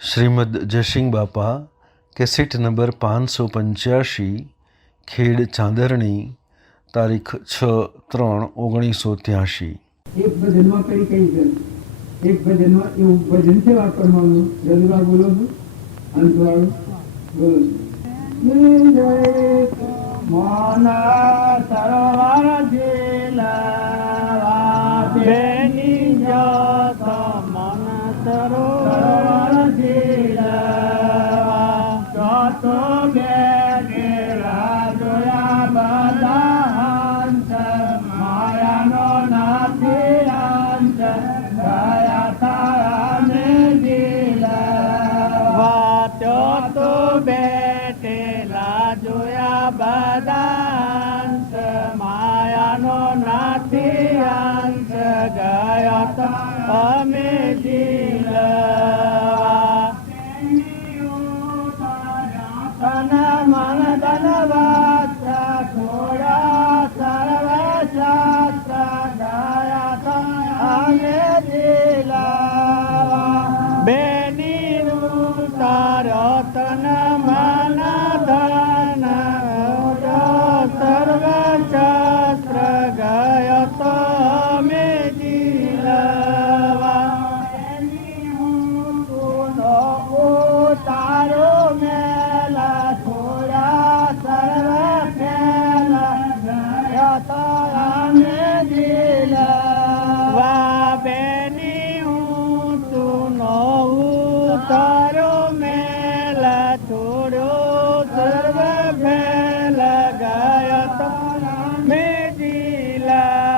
શ્રીમદ જયસિંહ બાપા cassette number 585 ખેડ ચાંદરણી તારીખ 6/3/1983। એક ભજનમાં કઈ કઈ છે, એક ભજનમાં એવું ભજન છે વાપરવાનું. રજવા બોલો છો, અંતવાળું બોલો મોના સરોવર જિલ્લા બેની જત મન સરોવર જિલ્લા તો બે ગેલા જોયા બધા અંત માયાનો નાથી અંત ગયા તારા ને જિલ્લા વાતો તો બેટેલા જોયા બધા અંત માયાનો નાથી અંત ગયા તારા અમે જિલ્લા તન મન ધનવાત થોડા સર્વ શાસ્ત્ર ગયા અમે દિલા બેની તારો તન મન ધન સર્વ શાસ્ત્ર ગયા અમે દિલા તારો મેલા થોડા સર્વ ફેલા ગયા તારાને દિલા બેની હું તુનો તારો મેલા થોડો સર્વ ફેલા ગયા તારાને દિલા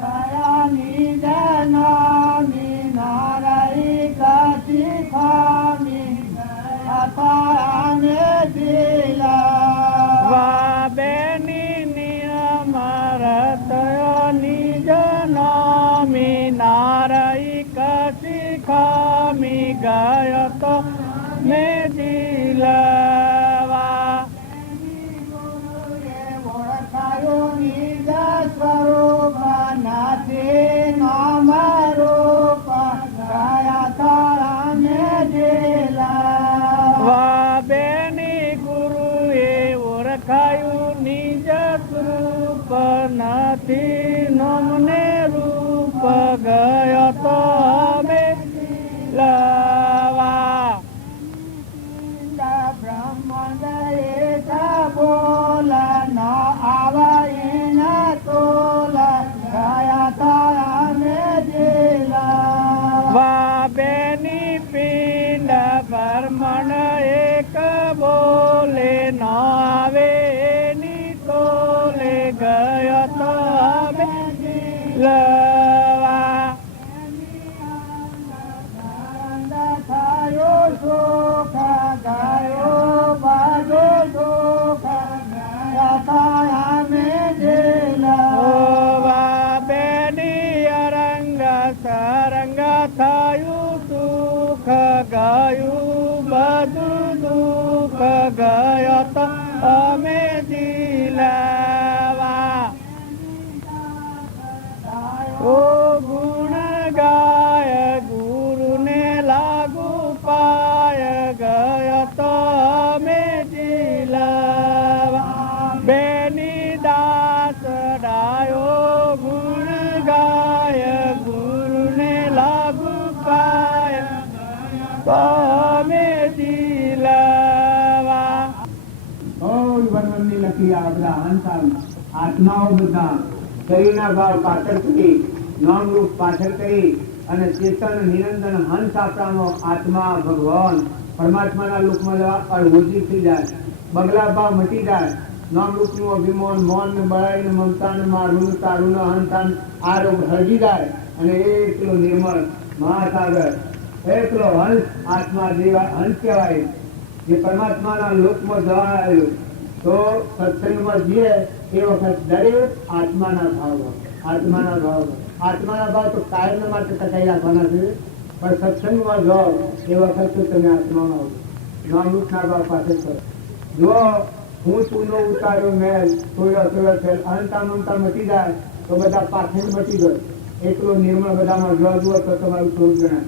કયાની જનામી નારાઈ કાચી ખામી અતાને દિલા વા બેની નિયમરતની જનામી નારાઈ કાચી ખામી ગયા તો ને દિલા ઓળખાયો નિજ સ્વરૂપ નાથી નામ રૂપ ગયા તારા ને દિલા વા બેની ગુરુએ ઓળખાયું નિજ સ્વરૂપ નથી નામ ને રૂપ ગયો તો અમે લવા બ્રહ્માંડ એક બોલા ના આવાઈ ના તોલા ગયા તારા ને દિલા વા બેની પિંડ બ્રહ્માંડ એક બોલે ન આવે ની તોલે ગયો તો અમે લવા થયો સુખ ગયો બાજો સુખ ગયા તારા ને દિલા બેની અરંગ સરંગ થયું સુખ ગયું બધું દુઃખ ગયો તો અમે દિલાવા ઓ ગુણ ગાય ગુરુને લાગુ પાય ગયો તો અમે દિલાવા બેની દાસ ડાયો ગુણ ગાય ગુરુને લાગુ પાય અમે દિલાવા વનવનની લખી આ બધા હંસાલ આત્માઓ બધા શરીરના ભાવ પાછળ કરી નામરૂપ પાછળ કરી અને ચેતન નિરંજન હંસ આપણાનો આત્મા ભગવાન પરમાત્માના લોકમાં જવા ઓછી થઈ જાય, બગલા ભાવ મટી જાય, નામરૂપનું અભિમાન મૌન ને બળાઈ ને મમતા ને મારું તારું ને હંસાન આ રોગ હળગી જાય અને એકલો નિર્મળ મહાસાગર એકલો હંસ આત્મા જેવા હંસ કહેવાય જે પરમાત્માના લોકમાં જવા આવ્યો તો સત્સંગમાં જઈએ એ વખત દરેક આત્માના ભાવ તો કાયમ માટે ટકાઈ રાખવાના છે, પણ સત્સંગમાં જાઓ એ વખત તો તમે આત્મામાં આવો નામરૂપના ભાવ પાસે કરો. જો હું તુંનો ઉતાર્યો મેલ થોડો થોડો ફેલ અનંતા મમતા મટી જાય તો બધા પાછળ મટી ગયો. એકલો નિર્મળ બધામાં જો જુઓ તો તમારું થોડું જણાય.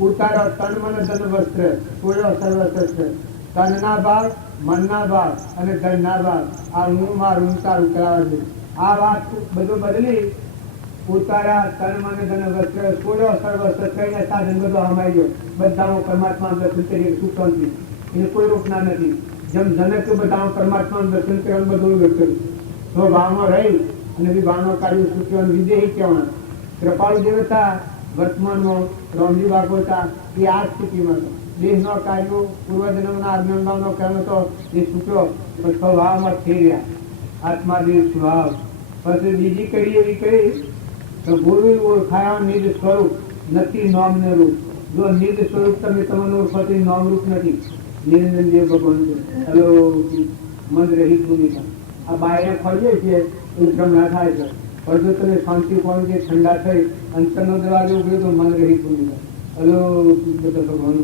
ઉતારો તન મન ધન વસ્ત્ર પૂર્યો સર્વશસ્ત્ર. તનના ભાગ, મનના ભાગ અને ધનના ભાગ આ ઊંમાં રૂંતા ઉતરાવા છે. આ વાત બધું બદલી ઉતારા તન મન ધન વસ્ત્ર પૂર્યો સર્વશસ્ત્ર ને સાધન બધો હમાઈ ગયો. બધામાં પરમાત્મા દર્શન કરી સુખ શાંતિ એને કોઈ રોકના નથી. જેમ જનક બધામાં પરમાત્મા દર્શન કરવાનું બધું કર્યું તો ભાવમાં રહી અને વિભાવનો કાર્ય સૂચવાનું વિદેહી કહેવાના. કૃપાળુ દેવતા વર્તમાનમાં રોમજી ભાગવતા એ આ સ્થિતિમાં હતો. દેહનો કાર્યો પૂર્વજન્મના અજ્ઞાનભાવનો કર્મ હતો એ છૂટ્યો પણ સ્વભાવમાં થઈ રહ્યા. આત્માદેવ સ્વભાવ. પછી બીજી કડી એવી કરી તો ગુરુ ઓળખાયા નિજ સ્વરૂપ નથી નામને રૂપ. જો નિજ સ્વરૂપ તમે તમારું ઓળખો નામ રૂપ નથી. નિરંજન દેવ ભગવાન હલો મન રહિત ભૂમિકા. આ બાયરે ફરીએ છીએ એ ભ્રમ ના થાય છે. પણ જો તમે શાંતિ પામી કે ઠંડા થઈ અંતરનો દરવાજો ઉભર્યો તો મન રહી ભૂમિકા હલો બધા ભગવાન.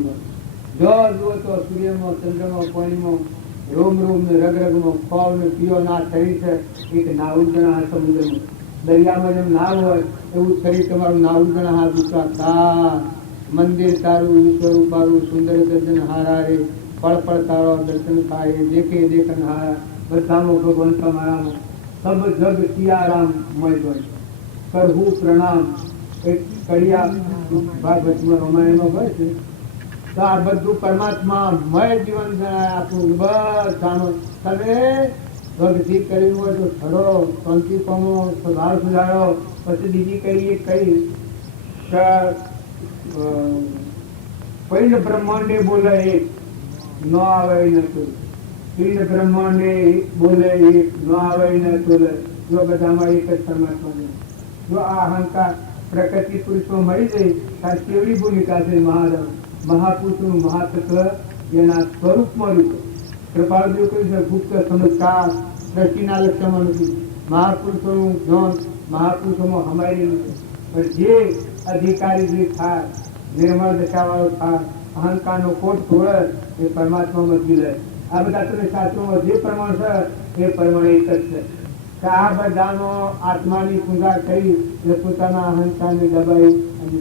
જો જુઓ તો સૂર્યમાં ચંદ્રમાં પાણીમાં રોમ રોમ ને રગ રગમાં ખોવ ને પીઓ ના શરીર છે. એક નાવું જણા સમુદ્રમાં દરિયામાં જેમ નાવ હોય એવું શરીર તમારું નાવું જણા હા દુસરા મંદિર તારું સ્વરૂપ તારું સુંદર દર્શન હારા રે પળ પળ તારો દર્શન થાય દેખે દેખન હારા. બધામાં ભગવાન તમારામાં સબ જગ સિયારામ મય બન કરહુ પ્રણામ. એક કડિયા ભાગવતમાં રામાયણમાં હોય છે તો આ બધું પરમાત્મા મય જીવન જણાય આપણું બધામાં. તમે ભક્તિ કરી હોય તો ખરો શાંતિ પામો સ્વભાવ સુધારો. પછી બીજી કઈ પિંડ બ્રહ્માંડે બોલે એક ન આવે નથી. પિંડ બ્રહ્માંડે બોલે એક ન આવે નથી. જો બધામાં એક જ પરમાત્મા. જો આ અહંકાર પ્રકૃતિ પુરુષમાં મળી જાય ત્યારે કેવડી ભૂમિકા છે મહારાજ મહાપુરુષનું મહાતત્વ એના સ્વરૂપમાં રૂપ. કૃપાળુદેવ કહ્યું છે ગુપ્ત ચમત્કાર દ્રષ્ટિના લક્ષ્યમાં નથી. મહાપુરુષોનું જ્ઞાન મહાપુરુષોમાં હમાયેલું છે. પણ જે અધિકારી જે થાય નિર્મળ દશાવાળો થાય અહંકારનો કોટ તોડે એ પરમાત્મામાં જ લે. આ બધા તમે શાસ્ત્રોમાં જે પ્રમાણ છે એ પ્રમાણે એક જ છે કે આ બધાનો આત્માની પૂજા કરી એટલે પોતાના અહંકારને દબાઈ અને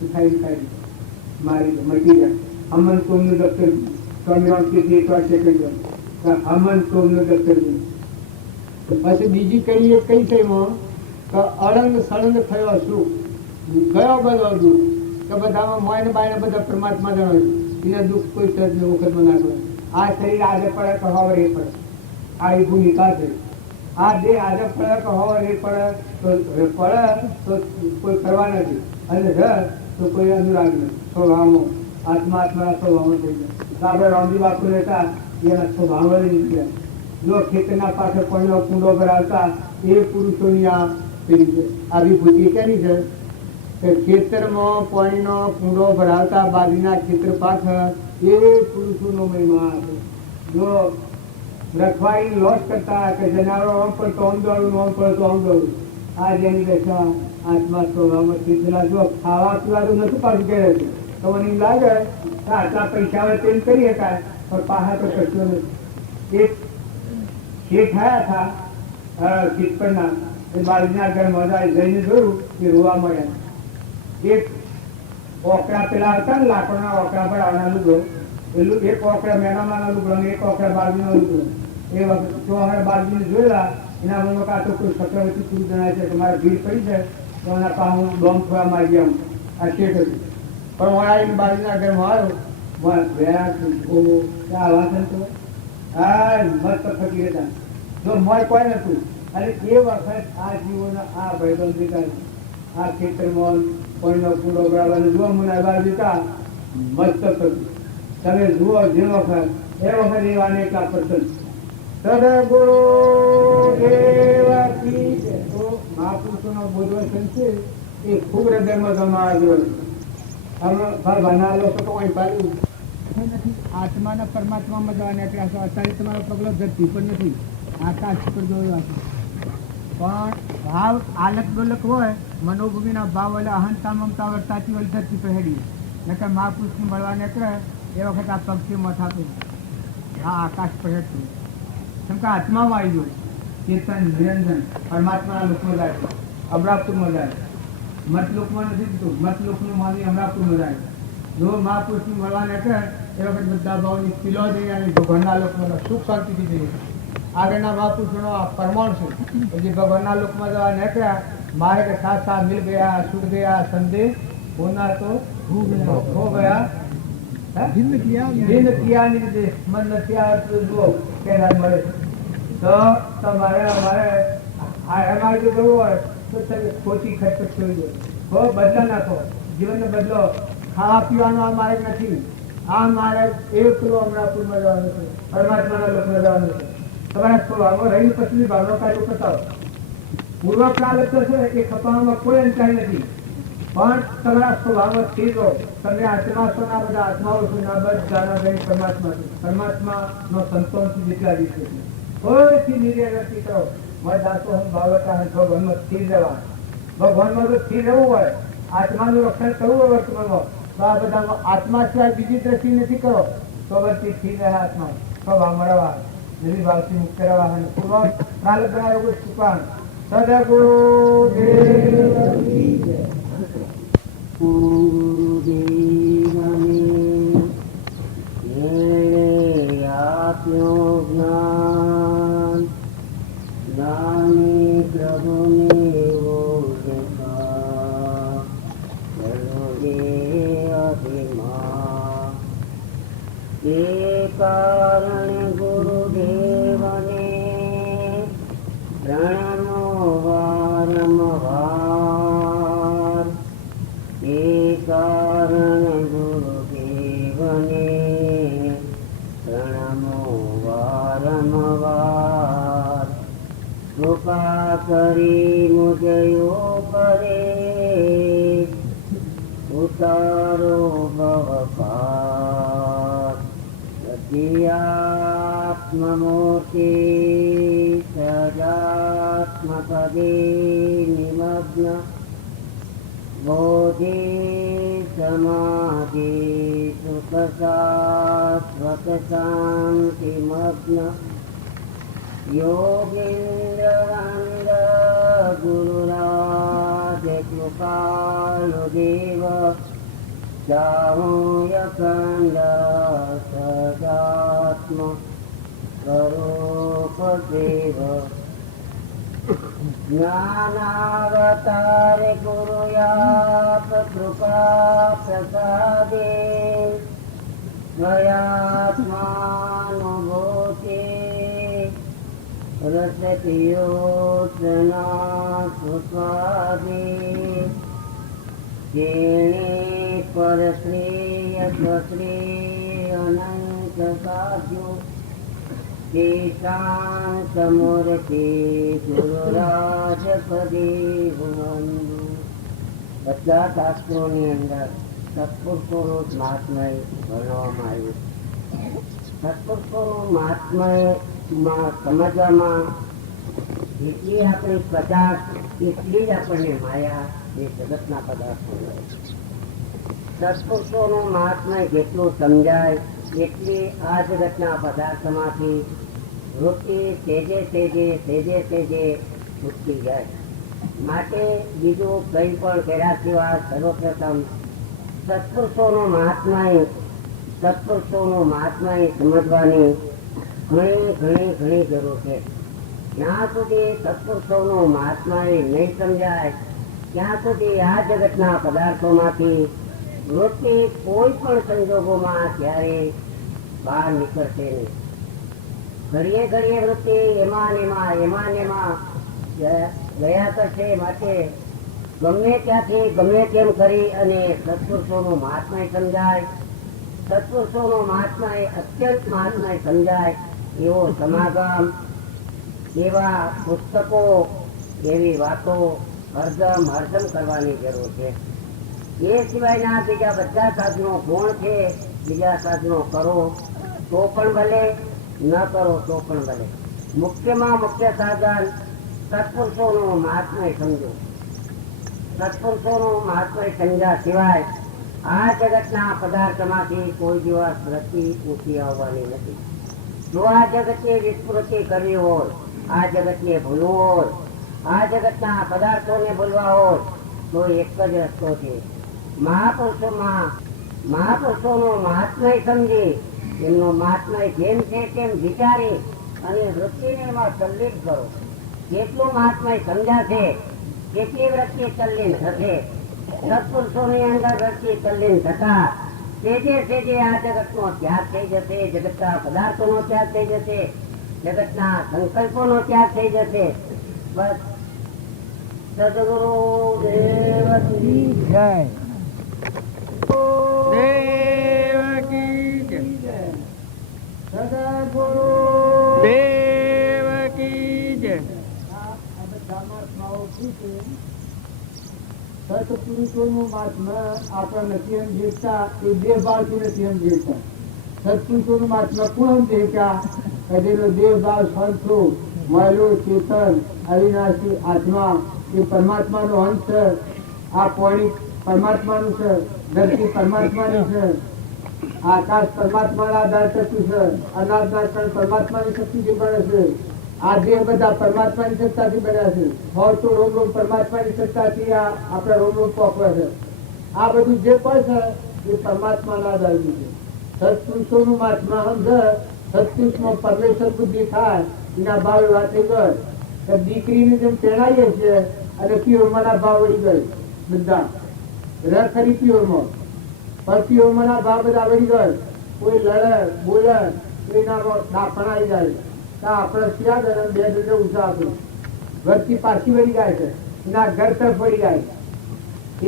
સુખાઈ મારી મટી જાય. હમન સોમનું દફતર સ્વામી એક વાર છે કહી દો હમન સોમનું દફતર. પછી બીજી કઈ એક કઈ છે એમાં કે અળંગ સળંગ થયો સુખ ગયો બધો દુઃખ. કે બધામાં મોય બાય બધા પરમાત્મા જણાવે એને દુઃખ કોઈ સજ વખતમાં ના કરે. આ શરીર આજે પડે કે હવે એ પડે આ એ ભૂમિકા છે. આ દેહ આજે પડે કે હવે એ પડે તો કોઈ કરવા નથી અને તો કોઈ અનુરાગ નથી. સ્વભાવમાં આત્મા આત્મા સ્વભાવમાં થઈ જાય. આપણે રામજી બાપુ રહેતા એના સ્વભાવ નીકળ્યા. જો ખેતરના પાસે પણ કુંડો ભરાવતા એ પુરુષોની આ પેલી છે આ વિભૂતિ કેની છે કે ખેતરમાં પાણીનો કુંડો ભરાવતા બાજરીના ખેતર પાછળ એ પુરુષોનો મહિમા છે. જો રખવાડી લોસ કરતા કે જનાવરો આમ પણ તો આમ દોડું આમ પણ તો આમ દોડું. આ જેની દશા આત્મા સ્વભાવમાં શીખેલા. જો ખાવા પીવાનું નથી પાછું કહે છે તો મને એમ લાગે કે આટલા પૈસા આવે તેમ કરી શકાય પણ પાછા તો કરતો નથી. એક શેઠ થયા હતા ચિત્તપરના એ બાજરીના ઘર મજા જઈને જોયું કે રોવા મળ્યા. એક ઓકડા પેલા હતા ને લાકડના ઓકડા પર આવના લુગડો પેલું એક ઓકડા મેનામાં લુગડો ને એક ઓકડા બાજરીનો લુગડો. એ વખત તો હવે બાજરીને જોયેલા એના મનમાં કાં તો કોઈ સકરવતી શું જણાય છે કે મારે ભીડ પડી છે તો એના પા હું ડોમ થવા મારી ગયા હું આ શેઠ હતું. પણ હું આવીને બાજરીના ઘરમાં આવ્યો આ વાસણ તો હા મસ્ત ફકી હતા. જો મોય કોઈ નતું અને એ વખત આ જીવોના આ ભયબંધીતા આ ખેતરમાં કોઈનો કુંડો બરાબર જુઓ મને બાર દીધા મસ્ત થતું. તમે જુઓ જે વખત એ વખત એવાને એટલા પસંદ સદગુરુ મહાપુરુષોનો બોધવચન છે એ ખૂબ હૃદયમાં તમારા જોડે બના લોકો તો કોઈ પાડ્યું નથી. આત્માના પરમાત્મામાં જવાને અત્યારે તમારો પગલો ધરતી પર નથી આકાશ પર જોયો હશે. પણ ભાવ આલક ડોલક હોય મનોભૂમિના ભાવ એટલે અહંતા મમતા વર્તાતી હોય ધરતી પર હેડી એટલે મહાપુરુષને મળવા નીકળે એ વખત આ પક્ષીમાં થતું આ આકાશ પર હેઠતું. કેમ કે આત્મામાં આવી ગયું ચેતન નિરંજન પરમાત્માના લોકમાં જાય અમરાપુરમાં જાય. મતલુકમાં નથી થતું, મતલુકનું માની અમરાપુરમાં જાય. જો મહાપુરુષની મળવા નીકળે એ વખત બધા ભાવની પિલો જઈએ અને ભગવાનના લોકમાં સુખ શાંતિથી જઈએ. આગળના મહાપુરુષોનો આ પ્રમાણ છે. પછી ભગવાનના લોકમાં જવા નીકળ્યા, મારે કે સાથ સાથ મિલ ગયા, છૂટ ગયા, સંદેહ હોના તો હો ગયા. બિંદ કિયાની રીતે મન નથી આવતું. જુઓ કેરા મળે તો તમારે અમારે અમારે જો કરવું હોય તો તમે ખોટી ખટપટ છોડી દો. હો બદલા નાખો, જીવનને બદલો. ખાવા પીવાનો આ માર્ગ નથી. આ માર્ગ એકલો અમરાપુરમાં જવાનું છે, પરમાત્માના લોકમાં જવાનું છે. તમારા સ્વભાવમાં રહીને પછી ભાવનો કાર્ય બતાવો. પૂર્વ પ્રારબ્ધ છે એ ખપાવવામાં કોઈ અંતરાય નથી, પણ તમારા સ્વભાવમાં સ્થિર રહો. તમે આત્મા છો ના, બધા આત્માઓ છો ના, બધાના ગઈ પરમાત્મા છે. પરમાત્માનો સંતોષથી જેટલા દિવસે છે કોઈથી નિર્ણય કરો. મત દાસો હમ ભાવતા ભગવાનમાં સ્થિર રહેવા. ભગવાનમાં જો સ્થિર રહેવું હોય, આત્માનું રક્ષણ કરવું હોય વર્તમાનમાં, તો આ બધામાં આત્મા સિવાય બીજી દ્રષ્ટિ નથી કરો તો વર્તી સ્થિર રહે. આત્મા સ્વભાવ મળવા એવી ભાવથી મુક્ત રહેવા અને પૂર્વ પ્રારબ્ધના યોગ સુકાન સદગુરુ જ્ઞાન જ્ઞાની પ્રભુને એ કારણ ગુરુદેવને પ્રણમો વારંવાર. એ કારણ ગુરુદેવને પ્રણમો વારંવાર. કૃપા કરી મુજયો કરે ઉતારો ભવપાર. આત્મમૂર્તિ સદાત્મપદે નિમગ્ન બોધિ સમાધિ સુખ શાશ્વત શાંતિમગ્ન યોગેન્દ્રવંદ ગુરુરાજ કૃપાલુદેવ જામુયખંડ સદાત્મ સ્વરૂપદેવ. જ્ઞાનાવતારે ગુરુયાપ કૃપા પ્રસાદે સ્વયાત્માનુભૂતિ રસપિયોત્સના સુસ્વાદે. જેણે પરશ્રેય સ્વશ્રેય અનંત સાધ્યું તે શાંતમૂર્તિ ગુરુરાજ પદે વંદુ. બધા શાસ્ત્રોની અંદર સત્પુરુષોનું મહાત્મય ભણવામાં આવ્યું. સત્પુરુષોનું મહાત્મય સમજવામાં જેટલી આપણી પ્રજાત એટલી જ આપણને માયા એ જગતના પદાર્થો. સત્પુરુષોનું મહાત્મય જેટલું સમજાય એટલી આ જગતના પદાર્થમાંથી વૃત્તિ તેજે તેજે તેજે તેજે છૂટતી જાય. માટે બીજું કંઈ પણ કર્યા સિવાય સર્વપ્રથમ સત્પુરુષોનું મહાત્મય સમજવાની ઘણી ઘણી ઘણી જરૂર છે. જ્યાં સુધી સત્પુરુષોનું મહાત્મય નહીં સમજાય ત્યાં સુધી આ જગતના પદાર્થોમાંથી વૃત્તિ કોઈ પણ સંજોગોમાં ક્યારે બહાર નીકળશે નહીં. ઘડીએ ઘડીએ વૃત્તિ એમાં ગયા કરશે. માટે ગમે ત્યાંથી ગમે તેમ કરી અને સત્પુરુષોનું મહાત્મય સમજાય, સત્પુરુષોનું મહાત્મય અત્યંત મહાત્મય સમજાય એવો સમાગમ, એવા પુસ્તકો, એવી વાતો હરદમ કરવાની જરૂર છે. એ સિવાયના બીજા બધા સાધનો ગુણ છે. બીજા સાધનો કરો તો પણ ભલે, ન કરો તો પણ ભલે. મુખ્યમાં મુખ્ય સાધન સત્પુરુષોનું મહાત્મય સમજો. સત્પુરુષોનું મહાત્મય સમજ્યા સિવાય આ જગતના પદાર્થમાંથી કોઈ દિવસ વૃત્તિ ઊંચી આવવાની નથી. જો આ જગતને વિસ્મૃતિ કરવી હોય, આ જગતને ભૂલવું હોય, આ જગતના પદાર્થોને બોલવા હોય તો એક જ રસ્તો છે. મહાપુરુષોનું મહાત્મય સમજી એમનું મહાત્મય જેમ છે તેમ વિચારી અને વૃત્તિને એમાં તલ્લીન કરો. જેટલું મહાત્મય સમજાશે કેટલી વૃત્તિ તલ્લીન થશે. સત્પુરુષોની અંદર વૃત્તિ તલ્લીન થતા તેજે તેજે આ જગતનો ત્યાગ થઈ જશે, જગતના પદાર્થોનો ત્યાગ થઈ જશે, જગતના સંકલ્પોનો ત્યાગ થઈ જશે. બસ સદગુરુ દેવ કી જય. સત્પુરુષોનું મહાત્મા આપણા નથી સમજતા, એ દેહ ભાવથી નથી સમજતા. સત્પુરુષોનું મહાત્મા કોણ સમજેગા? કહેલો દેહ ભાવ સંતો મળેલો ચેતન અવિનાશી આત્મા એ પરમાત્માનો અંશ છે. આ પાણી પરમાત્માનું છે, ધરતી પરમાત્માની છે, આકાશ પરમાત્માના આધાર તત્વ છે, અનાજના કણ પરમાત્માની શક્તિથી બને છે. આ દેહ બધા પરમાત્માની સત્તાથી બન્યા છે. તો રોમ રોમ પરમાત્માની સત્તાથી આપણા રોમ રોમ પોકવે છે. આ બધું જે પણ છે એ પરમાત્માના આધારથી છે. સત્પુરુષોનું મહાત્મા સમજે, સત્પુરુષમાં પરમેશ્વર બુદ્ધિ થાય. એના ભાવ એવા થઈ ગયો કે દીકરીને જેમ પહેરાઈએ છીએ અને પિયોરમાંના ભાવ વળી ગયો બધા ખરી પિયોરમાં, પણ પિયોરમાંના ભાવ બધા વળી ગયો. કોઈ લડે બોલે એના દાપણ આવી જાય. આપણે ક્યાં બે દંડે ઊંચા આપણું ઘરથી પાછી વળી જાય છે, એના ઘર તરફ વળી જાય.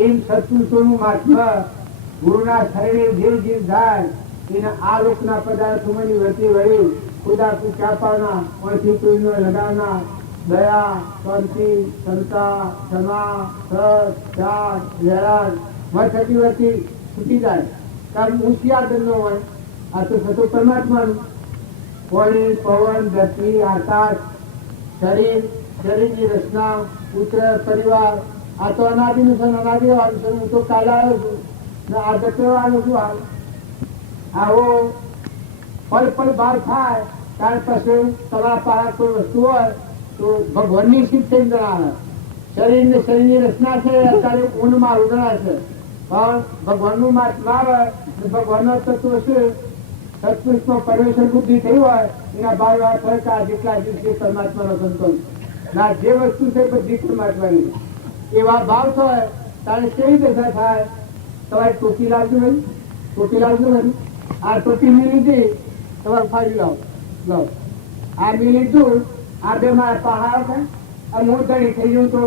એમ સત્પુરુષોનું મહાત્મા ગુરુના શરણે જે જીવ જાય એને આ લોકના પદાર્થોની વચ્ચે વળી ખુદા કો ક્યાં પાના ઓળખી કોઈનો લગાવના દયા, શાંતિ, ક્ષમતા, ક્ષમા, સત, ત્યાગ, વિરાગ થતી વચ્ચે છૂટી જાય. કારણ ઊંચિયા દંડો હોય. આ તો સતો પરમાત્માનું પાણી, પવન, ધરતી, આકાશ, શરીર, શરીરની રચના, પુત્ર, પરિવાર આ તો અનાદિનું છે, અનાદિ વાળું છે. હું તો કાલે આવ્યો છું ને આ ગતેવાળું છું. આવો પલ પલ ભાવ થાય ત્યાર પછી તમારા પાસે કોઈ વસ્તુ હોય તો ભગવાનની સિદ્ધ થઈ જણાવે. શરીરને શરીરની રચના છે અત્યારે ઊંડમાં ઉગણા છે, પણ ભગવાનનું મહાત્મા આવે ભગવાનનો તત્વ છે. સત્પુરુષમાં પરમેશ્વર બુદ્ધિ થઈ હોય એના ભાવ એવા ફરક જેટલા દિવસે પરમાત્માનો સંતોષ ના જે વસ્તુ છે બધી પરમાત્માની એવા ભાવ થાય તારે કેવી દશા થાય. તમારે ટોપી લાવજો ભાઈ, ટોપી લાવજો ભાઈ. આ ટોપી મેં લીધી તમારે ફાડી લાવો લાવ. આ મેં લીધું આ બે મારા પહાડ છે અને હું ધણી થઈ ગયું તો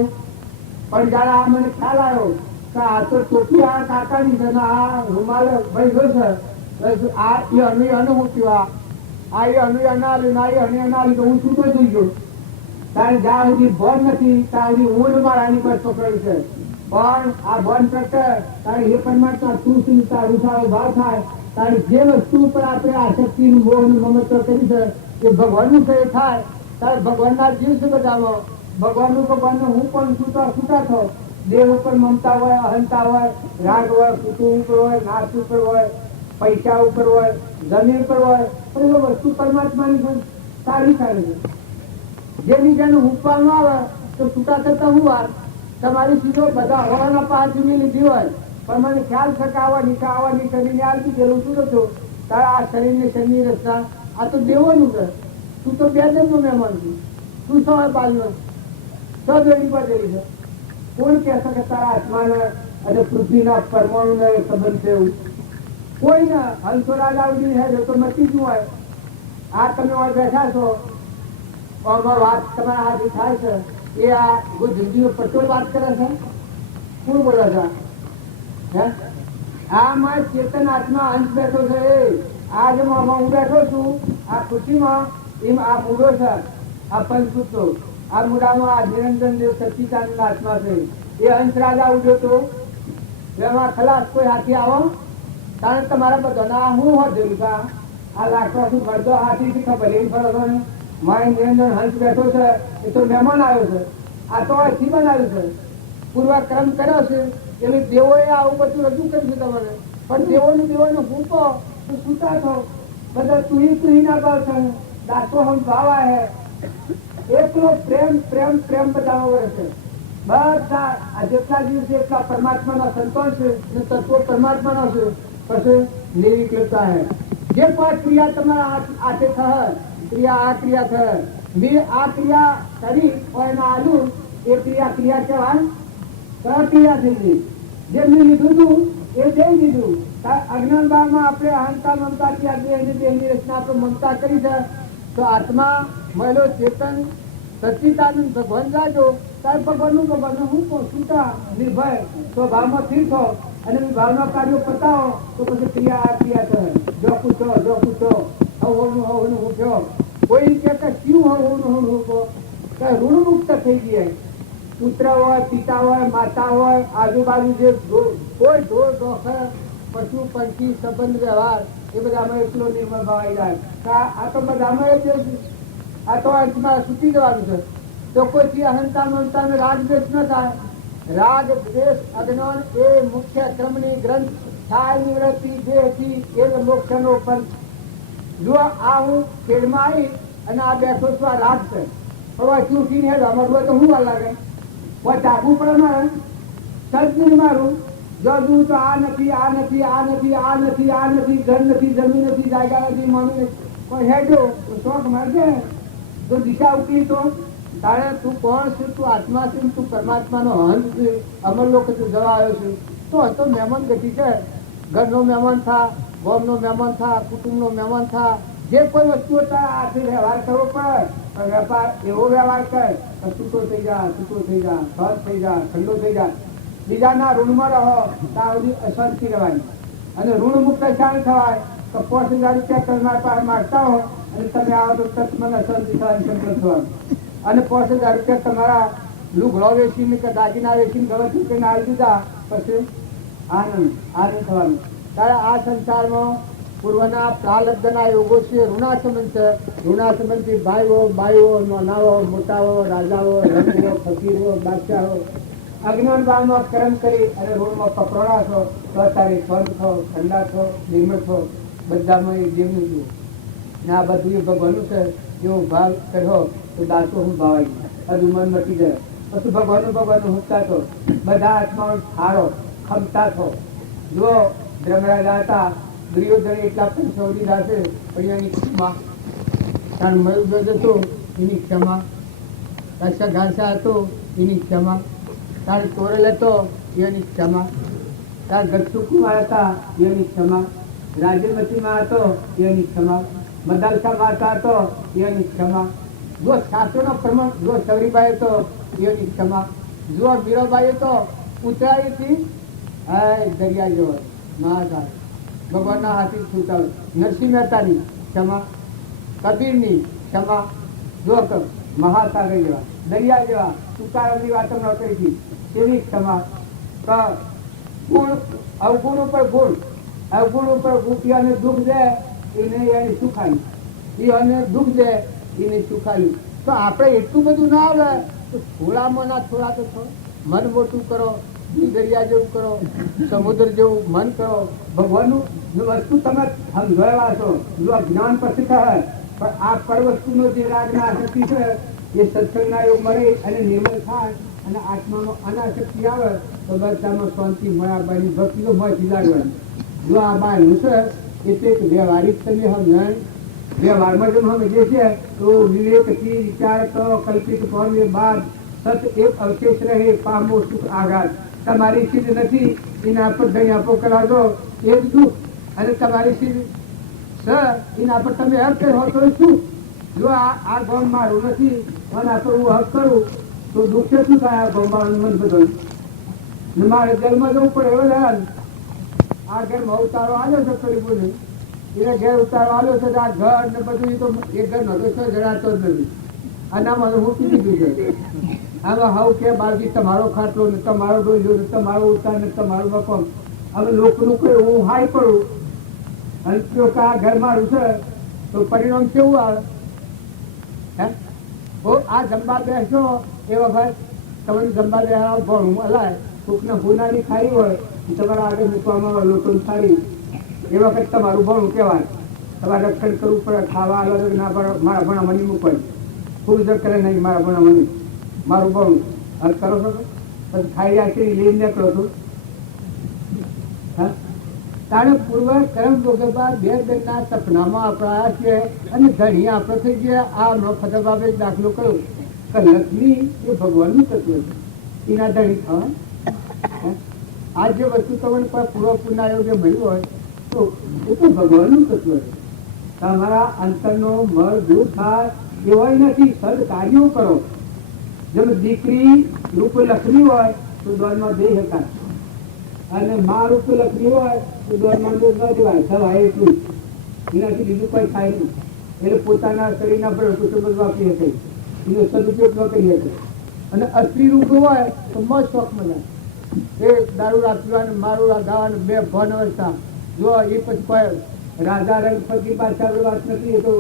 પણ જયારે આ મને ખ્યાલ આવ્યો કે આ તો ટોપી આ કાકાની છે ને આ રૂમાલ ભાઈ જો છે આ એ અનુ હું થયું આ એ અનુ અનાલી ના એ અનુ અનાલી તો હું છૂટો થઈ ગયો. તારે જ્યાં સુધી ભણ નથી ત્યાં સુધી ઊંડ મારાની પર પકડ્યું છે. પણ આ ભણ કરતા તારે એ પરમાત્મા તું શું તારું સારો ભાવ થાય. તારી જે વસ્તુ ઉપર આપણે આસક્તિનું મોહનું મમત્વ કર્યું છે એ ભગવાનનું કઈ થાય તારે ભગવાનના જીવ છે બધામાં. ભગવાનનું હું પણ છૂટા થો. દેહ ઉપર મમતા હોય, અહંતા હોય, રાગ હોય, કુટુંબ ઉપર હોય, નાશ ઉપર હોય, પૈસા ઉપર હોય, જમીન ઉપર હોય, પણ એ વસ્તુ પરમાત્માની છે સારી સારી છે. જેની જેનું હુંકવાનું આવે તો છૂટા થતા હું વાર તમારી સીધો બધા હોવાના 5 જમી લીધી હોય પણ મને ખ્યાલ છે કે આવવાની શરીરને આવતી ગયેલું શું હતું તારે આ શરીરને શરીરની રચના આ તો દેવાનું છે. તું તો 2 જણનું મહેમાન છું. તું સવાર બાજુ સદેડી બાજેલી છે. કોણ કહેશે કે તારા આત્માને અને પૃથ્વીના પરમાણુને સંબંધ છે એવું? કોઈ ના. હંસો રાજા ઉડી હે તો મચી જ હોય. આ તમે બેઠા છો વાત તમારા હાથી થાય છે એ આ કોઈ જિંદગીનો પટોળ વાત કરે છે? કોણ બોલે છે? આમાં ચેતન આત્મા અંશ બેઠો છે. આ જે હું બેઠો છું આ ખુશીમાં એમ આ મૂળો છે. આ પંચસૂત્રો આ મૂળામાં આ નિરંજન દેવ સચ્ચિદાનંદ આત્મા છે. એ અંશ રાજા ઉડ્યો તો એમાં ખલાસ કોઈ હાથી આવો કારણ તમારા બધાના હું હોજેલું કા આ લાકડાથી મળતો હાથી ખબર એવી ફરક ને મારે નિરંજન હંસ બેઠો છે એ તો મહેમાન આવ્યો છે. આ તો અહીંથી બનાવ્યું છે, પૂર્વક્રમ કર્યો છે એટલે દેવોએ આવું બધું રજૂ કર્યું છે તમને. પણ દેવોને હું કહો તું છૂટા છો બધા તુહી ના ભાવ છે દાખલો હમ ભાવ હે એટલો પ્રેમ પ્રેમ પ્રેમ બધામાં વરસે. બધા આ જેટલા જીવ છે એટલા પરમાત્માના સંતાન છે ને તત્વો પરમાત્માના છે. પછી નિર્વિકલ્પતા હે. જે કોઈ ક્રિયા તમારા હાથે થાય, ક્રિયા આ ક્રિયા થાય, મેં આ ક્રિયા કરી હોય આલુ એ ક્રિયા કહેવાય ક્રિયા થઈ ગઈ. જે મેં લીધું હતું એ જઈ દીધું. અજ્ઞાન ભાવમાં આપણે અહંકાર મમતા દેહની રચના આપણે મમતા કરી છે. તો આત્મા મળેલો ચેતન સચ્ચિદાનંદ ભગવાન જાજો તાર ભગવાનનું હું છૂટા નિર્ભય તો ભાવમાં સ્થિર થો અને ભાવના કાર્યો પતાવો તો પછી ક્રિયા આ ક્રિયા થાય. જો પૂછો હવનું હું થયો. કોઈ કે ક્યું હવનું ઋણ મુક્ત થઈ ગયા. પુત્ર હોય, પિતા હોય, માતા હોય, આજુબાજુ જે કોઈ ઢોર ઢોખર પશુ પંખી સંબંધ વ્યવહાર એ બધામાં એટલો નિર્મળ ભાવ આવી જાય. આ તો બધામાં આ તો અંતમાં છૂટી જવાનું છે. તો કોઈ અહંતા મમતા રાગ દ્વેષ ન થાય. રાગ દ્વેષ અજ્ઞાન એ મુખ્ય ક્રમની ગ્રંથ થાય નિવૃત્તિ જેથી એ મોક્ષનો પંથ. જો આ હું ખેડમાં આવી અને આ બેઠો છું આ રાગ છે. હવે ચૂંટીને હેડ અમારું તો હું વાર લાગે ચાકવું પડે મારે સજ્જન મારું જો દૂર તો આ નથી આ નથી આ નથી આ નથી આ નથી ઘર નથી જમીન નથી જાયગા નથી મમ્મી કોઈ હેડો તો શોખ મારજે તો દિશા ઉકલી તો તારે તું કોણ છે? તું આત્મા છે, તું પરમાત્માનો હંસ છે. અમર લોકો તું જવા આવ્યો છે તો મહેમાન ગતિ છે. ઘરનો મહેમાન થા, ગોમનો મહેમાન થા, કુટુંબનો મહેમાન થા. જે કોઈ વસ્તુ હાથે વ્યવહાર કરવો પડે પણ વેપાર એવો વ્યવહાર કર છૂટો થઈ જા, છૂટો થઈ જા, સહજ થઈ જા, ઠંડો થઈ જા. બીજાના ઋણમાં રહો ત્યાં સુધી અશાંતિ રહેવાની. અને ઋણ મુક્ત શાંત થવાય તો 5,000 રૂપિયા તમારા પાસે માગતા હો અને તમે આવો તો તરત મને અશાંતિ થવાની સંકલ્પ થવાનું. અને 5,000 રૂપિયા તમારા લુગડો વેચીને કે દાગીના વેચીને ગમે ચૂકીને આવી દીધા પછી આનંદ થવાનું. ત્યારે આ સંસારમાં પૂર્વના પ્રાલબ્ધના યોગો છે. ઋણાસમન છે. ઋણાસમનથી ભાઈઓ, બાઈઓ, નાનાઓ, મોટાઓ, રાજાઓ, રંગો, ફકીરો, બાદશાહો અજ્ઞાન ભાવમાં કર્મ કરી અને ઋણમાં પકડોણા છો તો અત્યારે સ્વર્ગ થો, ઠંડા થો, નિર્મળ થો. બધામાં એ દેવનું છું ને આ બધું ભગવાનનું છે. એવો ભાવ કર્યો તો દાંતો હું ભાવાઈ બધું મન મટી જાય. પછી ભગવાનનું હુંકતા તો બધા આત્માઓ હારો ખમતા થો. જો ધર્મરાજા હતા દુર્યોધન એટલા પણ સૌરી દાસે પણ એની ક્ષમા તાર મયુર હતો એની ક્ષમા, કશ્ય ઘાસા હતો એની ક્ષમા, તાર તોરેલ હતો એની ક્ષમા, તાર ગચ્છુકુમાર હતા એની ક્ષમા, રાજ્યમતીમાં હતો એની ક્ષમા, મદાલસા માતા હતો એની ક્ષમા, જો શાસ્ત્રોનો પ્રમાણ જો સવરીબાઈ હતો એની ક્ષમા, જો મીરાબાઈ હતો ઉતરાઈ હતી દરિયા જેવો મહાસાગર ભગવાનના હાથી છૂટા. નરસિંહ મહેતાની ક્ષમા, કબીરની ક્ષમા, જો મહાસાગર જેવા દરિયા જેવા તુકારામની વાતો ન કરી હતી તેની ક્ષમા. ગુણ અવગુણ ઉપર ગુણ, અવગુણ ઉપર ગુટિયાને દુઃખ દે એને એની સુખાલી, એને દુઃખ દે એને સુખાલી. તો આપણે એટલું બધું ના આવે તો થોડામાં ના થોડા તો મન મોટું કરો, દરિયા જેવું કરો, સમુદ્ર જેવું મન કરો. ભગવાનનું વસ્તુ તમે સમજાવેલા છો. જો જ્ઞાન પછી થાય પણ આ પર વસ્તુનો જે રાગના આસક્તિ છે એ સત્સંગના યોગ મળે અને નિર્મળ થાય અને આત્માનો અનાશક્તિ આવે તો બધામાં શાંતિ મળ્યા ભક્તિ તો મળતી લાગવાની. જો આ બહારનું છે એટલે એક વ્યવહારિક તમે સમજણ વ્યવહારમાં જો સમજીએ છીએ તો વિવેકથી વિચાર તો કલ્પિત કર્મ બાદ સત એક અવશેષ રહે પામો સુખ આઘાત. તમારી સિદ્ધ નથી એના પર દહીં આપો કરવા દો એ જ દુઃખ, અને તમારી સિદ્ધ એના પર તમે હક હો તો શું? જો આ ગૌણ મારું નથી અને પર હું હક કરું તો દુઃખ શું થાય? આ ગૌણ મારું મન બધું મારે જલમાં જવું પડે એવો હેરાન. આ ઘરમાં ઉતારો આવ્યો છે પેલી બોલી એને ઘેર ઉતારો આવ્યો છે આ ઘર ને બધું એ તો એક ઘર નો તો જણાતો જ નથી. આનામાં હું કીધું છે આમાં હવ કે બાળકી તમારો ખાટલો ને તમારો ડોજો ને તમારો ઉતાર ને તમારું મકાન. હવે લોકોનું કોઈ હું હાઈ પડું અને આ ઘર મારું છે તો પરિણામ કેવું આવે? હે આ જમવા બેસો એ વખત તમે જમવા બેસા ભણું હલાય કોકને ભૂનાની ખાઈ હોય તમારા આગળ મૂકવામાં આવે લોકોને ખાઈ એ વખત તમારું ભણું કહેવાય. તમારે રક્ષણ કરવું પડે, ખાવા અલગ ના પડે, મારા ભણા મની મૂકવાય. ફૂલ કરે નહીં મારા ભણવાની મારું બહુ હલ કરો છો પછી ખાઈ આખી લઈને નીકળો છું હા તારે પૂર્વ કર્મ ભોગવવા બે દરના સપનામાં આપણા છે અને ધણી આપણે થઈ ગયા આ નો ફતર બાબે દાખલો કર્યો કે લક્ષ્મી એ ભગવાનનું તત્વ છે એના ધણી થવા આ જે વસ્તુ તમને પર પૂર્વ પુનઃયોગ્ય મળ્યું હોય તો એ તો ભગવાનનું તત્વ છે તમારા અંતરનો મળ દૂર થાય એવાય નથી સદ કાર્યો કરો જેમ દીકરી રૂપ લક્ષ્મી હોય તો દોરમાં જઈ શકાય અને મા રૂપ લક્ષ્મી હોય તો દોરમાં દૂર ન જવાય સવાય એટલું એનાથી બીજું કોઈ થાય નહીં એટલે પોતાના શરીરના પર કુટુંબ વાપરી શકે એનો સદુપયોગ ન કરી શકે અને અસ્ત્રી રૂપ હોય તો મસ્ત શોખ મજા એ દારૂ રાખવાનું મારું ગાવાનું બે ભન અવસ્થા જો એ પછી કોઈ રાજા રંગ ફકી પાછળ વાત નથી એ તો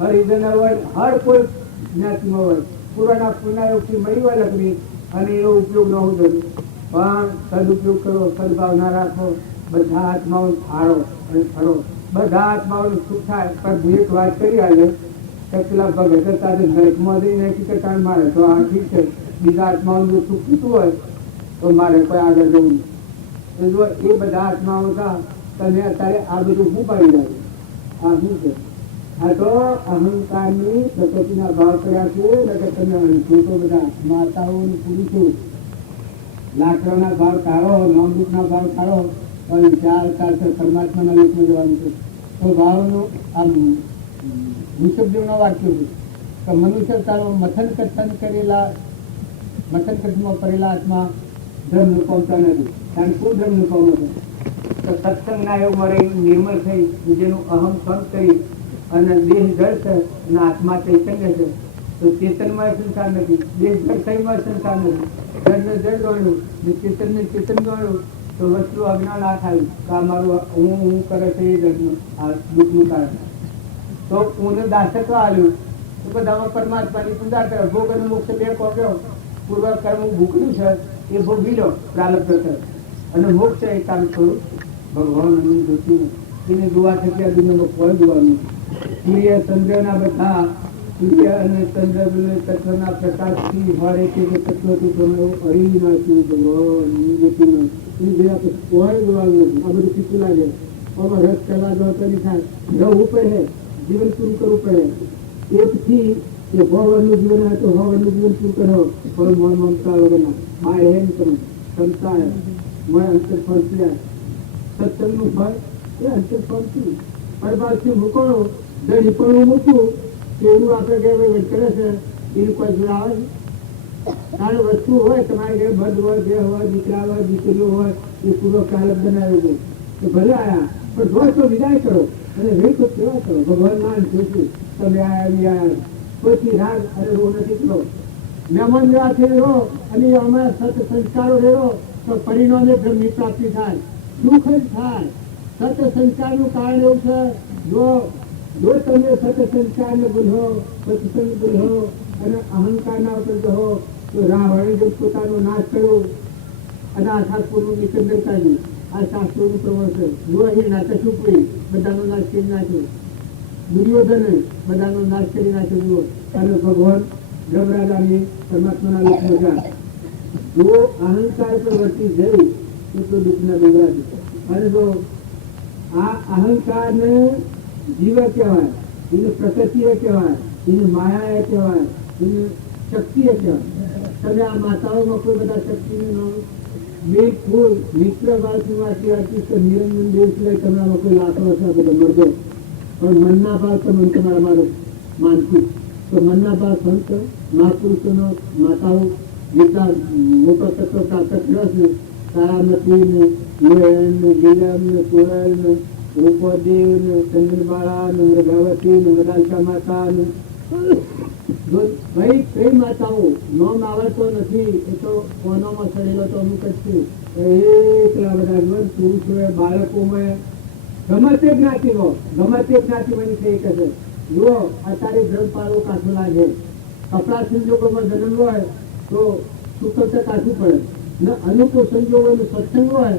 હરિજન હોય હર કોઈ જ્ઞાતિમાં હોય પૂર્વના પુનઃયોગથી મળી હોય લક્ષ્મી અને એનો ઉપયોગ ન હોવો જોઈએ પણ સદુપયોગ કરો સદભાવના રાખો બધા આત્માઓ ફાળો અને ફળો બધા આત્માઓનું સુખ થાય પણ એક વાત કરી આવે કે પેલા ભગત સાથે નરકમાં જઈને હકીકત મારે તો આ ઠીક છે બીજા આત્માઓનું જો સુખ થતું હોય તો મારે કોઈ આગળ જવું નહીં જો એ બધા આત્માઓ હતા તમે અત્યારે આ બધું શું પાડી રહ્યા આ શું છે આ તો અહંકારની પ્રકૃતિના ભાવ કર્યા છે એટલે તમે અણછૂટો બધા માતાઓ અને પુરુષો લાકડાના ભાવ કાઢો નોંદૂકના ભાવ કાઢો અને ચાર પરમાત્માના લોકમાં જવાનું છે તો ભાવનું આમ ઋષભદેવના વાક્ય છે તો મનુષ્ય તારો મથન કથન કરેલા આત્મા ધર્મને પામતા નથી કારણ કોઈ ધર્મને પામતો તો સત્સંગના યોગમાં રહી નિર્મળ થઈ જેનું અહમ સંત કરી અને દેહ જળ છે અને આત્મા ચૈતન્ય છે તો ચેતનમાં સંસાર નથી દેહ જળ થઈમાં સંસાર નથી જળને જળ ગણ્યું ને ચેતનને ચેતન ગણ્યું તો વસ્તુ અજ્ઞાન આ થાય કે આ મારું હું કરે છે એ જળનું આ દુઃખનું કારણ તો હું દાસત્વ આવ્યું તો બધામાં પરમાત્માની પૂજા કરે ભોગ અને મોક્ષ બે કોગ્યો પૂર્વ કર્મ ભૂખ્યું છે એ ભોગવી લો પ્રારબ્ધ છે અને મોક્ષ એ કામ થોડું ભગવાન એને દુઆ થકી આ દુનિયામાં કોઈ દુવાનું સૂર્ય ચંદ્રના બધા સૂર્ય અને ચંદ્ર તત્વના પ્રકાશથી મળે છે કે તત્વથી તમે અડી નાખ્યું ભગવાનની ગતિમાં એની જગ્યા પર કોઈ દુવાનું નથી આ બધું પીછું લાગે આમાં રસ કરવા દો તો નહીં થાય રહેવું પડે જીવન પૂરું કરવું પડે એકથી કે ભવનનું જીવન હોય તો ભવનનું જીવન પૂરું કરો પણ મન મમતા વગરના બાય હેમ તમે ક્ષમતા મન અંતર ફળતી સત્સંગનું ફળ એ અંતર ફળતું પરબારથી મૂકણું દહીં પણ મૂકવું કે એનું આપણે કહેવાય કરે છે એનું કોઈ જોડ આવે તારે વસ્તુ હોય તમારી ઘરે બંધ હોય બે હોય દીકરા હોય દીકરીઓ હોય એ પૂરો કાલક બનાવ્યો છે તો ભલે આવ્યા પણ જોઈ તો વિદાય કરો અને રે તો કેવા કરો ભગવાન નામ જોશું તમે આવ્યા કોઈથી રાગ અને રો નથી કરો મહેમાન જેવાથી રહો અને અમે સત સંસ્કારો રહ્યો તો પરિણામે બ્રહ્મની પ્રાપ્તિ થાય સુખ જ થાય સત સંસ્કારનું કારણ એવું છે જો તમે સત સંસ્કારને ભૂલો સત્સંગ ભૂલો અને અહંકારના ઉપર રહો તો રાવણે જો પોતાનો નાશ કર્યો અને આ શાસ્ત્રોનું નિકંદન કાઢ્યું આ શાસ્ત્રોનું પ્રમાણ છે જો અહીં નાટક ઉપડી બધાનો નાશ કરી નાખ્યો દુર્યોધને બધાનો નાશ કરી નાખ્યો જુઓ અને ભગવાન બ્રહ્મરાજાની પરમાત્માના લોકમાં જા જો અહંકાર પર વર્તી જઈ તો દુઃખના ડુંગરા છે અને જો આ અહંકારને જીવ કહેવાય એને પ્રકૃતિએ કહેવાય એને માયા કહેવાય એને શક્તિએ કહેવાય તમે આ માતાઓમાં કોઈ બધા શક્તિનું નામ બે ફૂલ મિત્ર બાળકનું વાંચી વાંચી તો નિરંજન દેવ સિવાય તમારામાં કોઈ લાખો હશે બધા મળજો પણ મનના ભાવ તમે તમારા મારો માનસિક તો મનના ભાવ સંત મહાપુરુષોનો માતાઓ જેટલા મોટો તત્વ પ્રાપ્ત કર્યો છે તારામતી ને નીલમ ને ગીલમ ને કોરલ ને રૂપદેવ ને ચંદ્રબાળા ને મૃગાવતી ને મદાલકા માતા ને ભાઈ કઈ માતાઓ નોમ આવડતો નથી એ તો કોનોમાં સડેલો તો અમુક જ છે એટલા બધા પુરુષોએ બાળકોમાં ગમે તે જ્ઞાતિમાં થઈ શકે જુઓ અત્યારે ધર્મ પાળો કાઠું લાગે કપડા સંજોગોમાં જન્મ હોય તો સુકવતા કાઠું પડે ને અનુકૂળ સંજોગોનો સત્સંગ હોય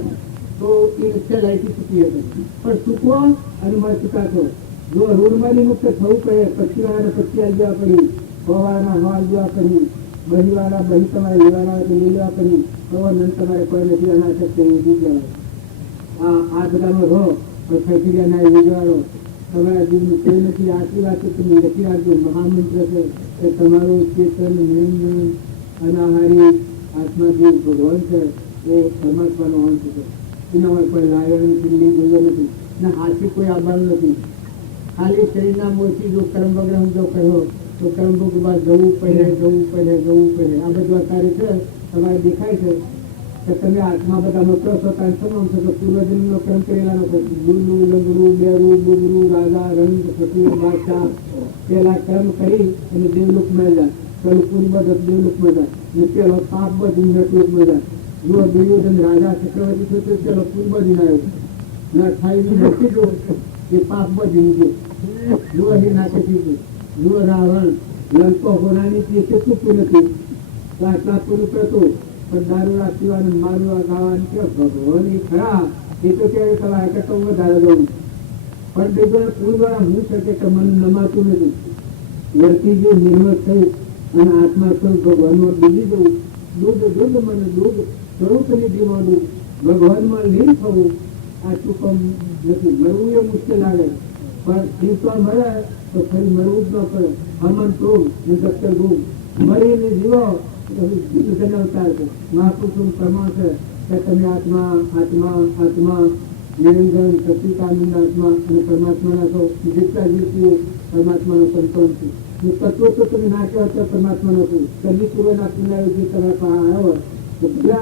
તો એ સહેલાઈથી ચૂકી હતી પણ ચૂકવો અને મને ચૂકાતો જો રોડમાંથી મુક્ત થવું પડે પછી વાળાને પછી આવી જવા પડ્યું ગોવાળના નવા જેવા કરી, બહીવાળા બહી તમારે લેવાના તો લેવા કરી, ગવર્નર તમારે કોઈ નથી અનાશક કરી દીધા. આ બધાનો રહો તો ફેકીરિયાના વિજવાળો તમારા જીવનું કોઈ નથી. આટલી વાત તમે લખી રાખજો. મહામંત્ર છે કે તમારું ચેતન નિરંજન અનાહારી આત્માજીવ ભગવાન છે એ પરમાત્માનો અંશ છે. એના હોય કોઈ લાયણ કિલ્લી જોયો નથી ને હાથી કોઈ આવવાનું નથી. ખાલી શરીરના મોથી જો કર્મ વગર જો કરો તો કર્મ ભોગ બાદ જવું પડે. આ બધું અત્યારે છે તમારે દેખાય છે કે તમે આત્મા બધા નોકરો છો ત્યાં સમમ છો તો પૂર્વજન્મનો કર્મ કરેલાનો છે. ગુરુ લંગડું બેરું બુગરું રાજા રંગ ફકીર બાદશાહ પેલા કર્મ કરી અને દેવલોકમાં જાય. પેલું પૂર્વજ દેવલોકમાં જાય ને પેલો પાપ બધું નટલોકમાં જાય. જો દુર્યોધન રાજા ચક્રવર્તી થયો તો પેલો પૂર્વજ આવ્યો ના ખાઈ નથી જો એ પાપ બધું ગયું. જુઓ એ નાખી દીધું. જુઓ રાવણ લંકો હોનાની કેટલું પૂરું નથી આટલા પૂરું કરતું પણ દારૂ પીવાનું મારવા ગાવાનું કે ભગવાન એ ખરા એ તો કે તમારે કરતો વધારે જવું પણ બીજો પૂર દ્વારા હું શકે કે મને નમાતું નથી. વર્તી જે નિર્મળ થઈ અને આત્મા સ્વરૂપ ભગવાનમાં બીજી જવું. દૂધ મને દૂધ સ્વરૂપની દીવાનું ભગવાનમાં લીન થવું આ ચૂકમ નથી. મરવું એ મુશ્કેલ લાગે પણ જીવતો મળે તો ફરી મરવું જ ન પડે. હમન તું ને દત્તર ગુમ મરીને જીવો અવતાર છે. મહાપુરુષનું પ્રમાણ છે કે તમે આત્મા નિરંજન સચિદાનંદ આત્મા અને પરમાત્માના છો. જેટલા જીવતું પરમાત્માનો સંતાન છું. તત્વ તો તમે ના કહેવો તો પરમાત્માનો છું. કદી પૂર્વના પુનરાય જે તમારા પાસે આવ્યો હોય તો બધા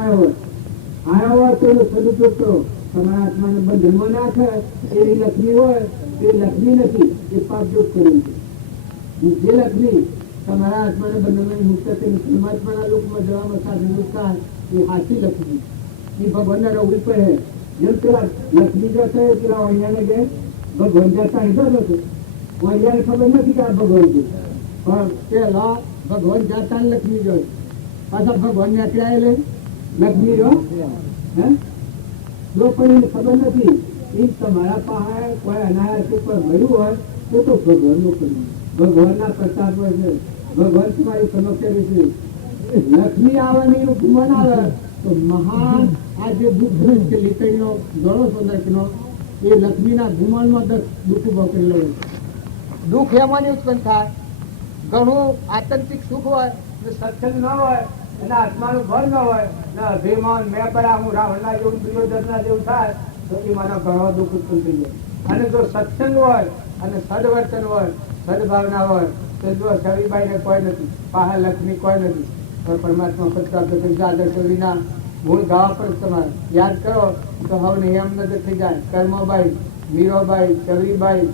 આવ્યો હોય તો એનો સદુપયોગ કરો. તમારા આત્માને બંધનમાં નાખે એવી લક્ષ્મી હોય એ લક્ષ્મી નથી, એ પાપયોગ કર્યું છે. જે લક્ષ્મી તમારા આત્માને બંધનમાં મુક્ત કરી પરમાત્માના લોકમાં જવામાં સાધન મુક્તા એ હાથી લક્ષ્મી એ ભગવાનના રવડી પર હે. જેમ પેલા લક્ષ્મી જતા હોય પેલા અહીંયા ગયા ભગવાન જતા હિસાબ હતો. અહીંયાને ખબર નથી કે આ ભગવાન છે પણ પેલા ભગવાન જાતા લક્ષ્મી જોઈ પાછા ભગવાન ને અત્યારે લઈ લક્ષ્મી જો હે જો પણ એને ખબર નથી. એ તમારા પાસે કોઈ અનાયાસ ઉપર મળ્યું હોય તો ભગવાનનું કર્યું. ભગવાનના પ્રતાપ હોય છે. ભગવાન તમારી સમસ્યા રહેશે. લક્ષ્મી આવે ને એનું ગુમન આવે તો મહાન આ જે દુઃખ છે લીકડીનો દોડો સંદર્ભનો એ લક્ષ્મીના ગુમનમાં દુઃખ ઉભો કરી લે. દુઃખ એમાંની ઉત્પન્ન થાય. ઘણું આતંકિક સુખ હોય સત્સંગ ન હોય અને આત્માનું બળ ન હોય ને અભિમાન મેં બરા હું રાવણના જેવું દુર્યોધનના જેવું થાય તો એ મને ઘણો દુઃખ ઉત્પન્ન થઈ જાય. અને જો સત્સંગ હોય અને સદવર્તન હોય સદભાવના હોય તો જો શરીરબાઈને કોઈ નથી પાહે લક્ષ્મી કોઈ નથી પણ પરમાત્મા પ્રતાપ આદર શરીરના ગુણ ગાવા પણ તમારે યાદ કરો તો હવે એમ નજર થઈ જાય. કર્મોબાઈ, મીરોબાઈ, ચવરીબાઈ,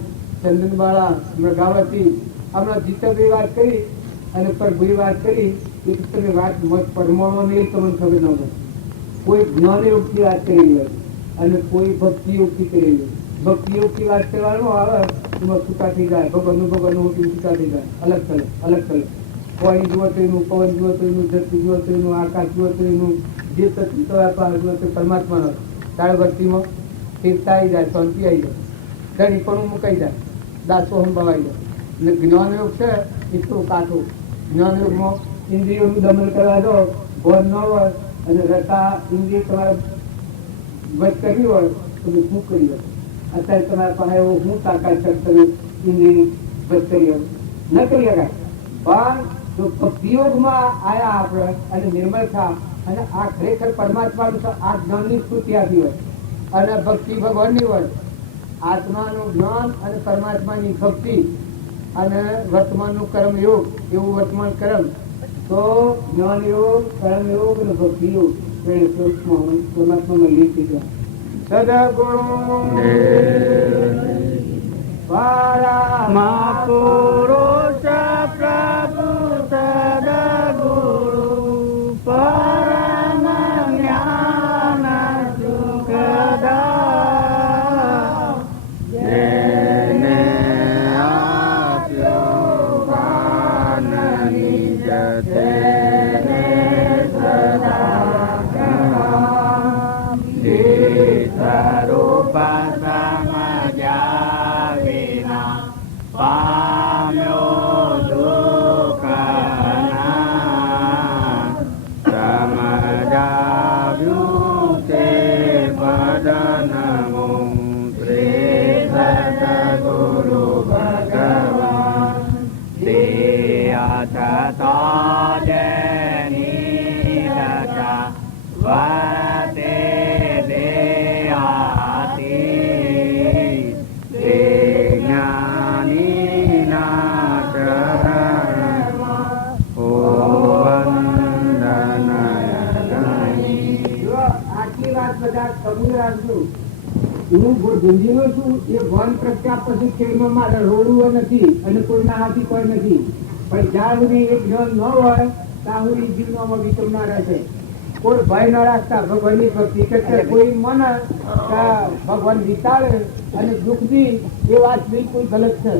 ચંદનબાળા, મૃગાવતી હમણાં જીતભાઈ વાત કરી અને પ્રભુએ વાત કરી એ તમે વાત પરમાણો નહીં તમને ખબર ન પડે. કોઈ જ્ઞાન યોગથી વાત કરી હોય અને કોઈ ભક્તિ યોગથી કરી હોય. ભક્તિ યોગથી વાત કરવાનું આવે એમાં છૂટા થઈ જાય. ભગવાનનું છૂટા થઈ જાય. અલગ કરે કોઈ જુઓ તો એનું, પવન જુઓ તો એનું, ધરતી જુઓ તો એનું, આકાશ જુઓ તો એનું, જે તત્વ જુઓ તો પરમાત્માનો તાળ ભક્તિમાં સ્થિરતા આવી જાય, શાંતિ આવી જાય, ઘણી પણ મુકાઈ જાય, દાસો સંભાવાઈ જાય. અને જ્ઞાન યોગ છે એટલું કાઠું. જ્ઞાન યોગમાં ઇન્દ્રિયોનું દમન કરવા દો ભોન ન હોય અને રતા ઇન્દ્રિય તમારે વચ કરી હોય તો શું કરી હોય. અત્યારે તમારા પાસે એવું શું તાકાત છે તમે ઇન્દ્રિયની વચ કરી હોય ન કરી શકાય. પણ જો ભક્તિયોગમાં આયા આપણે અને નિર્મળ થા અને આ ખરેખર પરમાત્માનું આ જ્ઞાનની સ્તુતિ આપી હોય અને ભક્તિ ભગવાનની હોય, આત્માનું જ્ઞાન અને પરમાત્માની ભક્તિ અને વર્તમાનનું કર્મ યોગ એવું વર્તમાન કર્મ તો જ્ઞાન યોગ, કર્મ યોગ અને ભક્તિ યોગ પરમાત્મામાં લીન થઈ જાય. સદગુરુ મહાપુરુષ પ્રભુ સદગુરુ પરમ જ્ઞાન સુખદા જેને આપ્યો જ્ઞાન નિજ તેને સદા પ્રણામ. સ્વરૂપ સમજ્યા વિના પામ્યો નમો શ્રી સદગુરુ ભગવાન તે અથતા જેની રચા વતે દે આતી તે જ્ઞાનીના ચરણમાં ઓ વંદનય ગણી. જો આટલી વાત બધા કબૂલ રાખજો. હું ધૂંધીનો છું એ ભણ પ્રત્યા પછી ખેડમાં મારે રોડવું નથી અને કોઈના હાથી કોઈ નથી. પણ જ્યાં સુધી એક જણ ન હોય ત્યાં સુધી જીવનમાં વિચમ ના રહેશે. કોઈ ભય ન રાખતા ભગવાનની ભક્તિ કરતા કોઈ મન ભગવાન વિતાડે અને દુઃખ દી એ વાત બિલકુલ ગલત છે.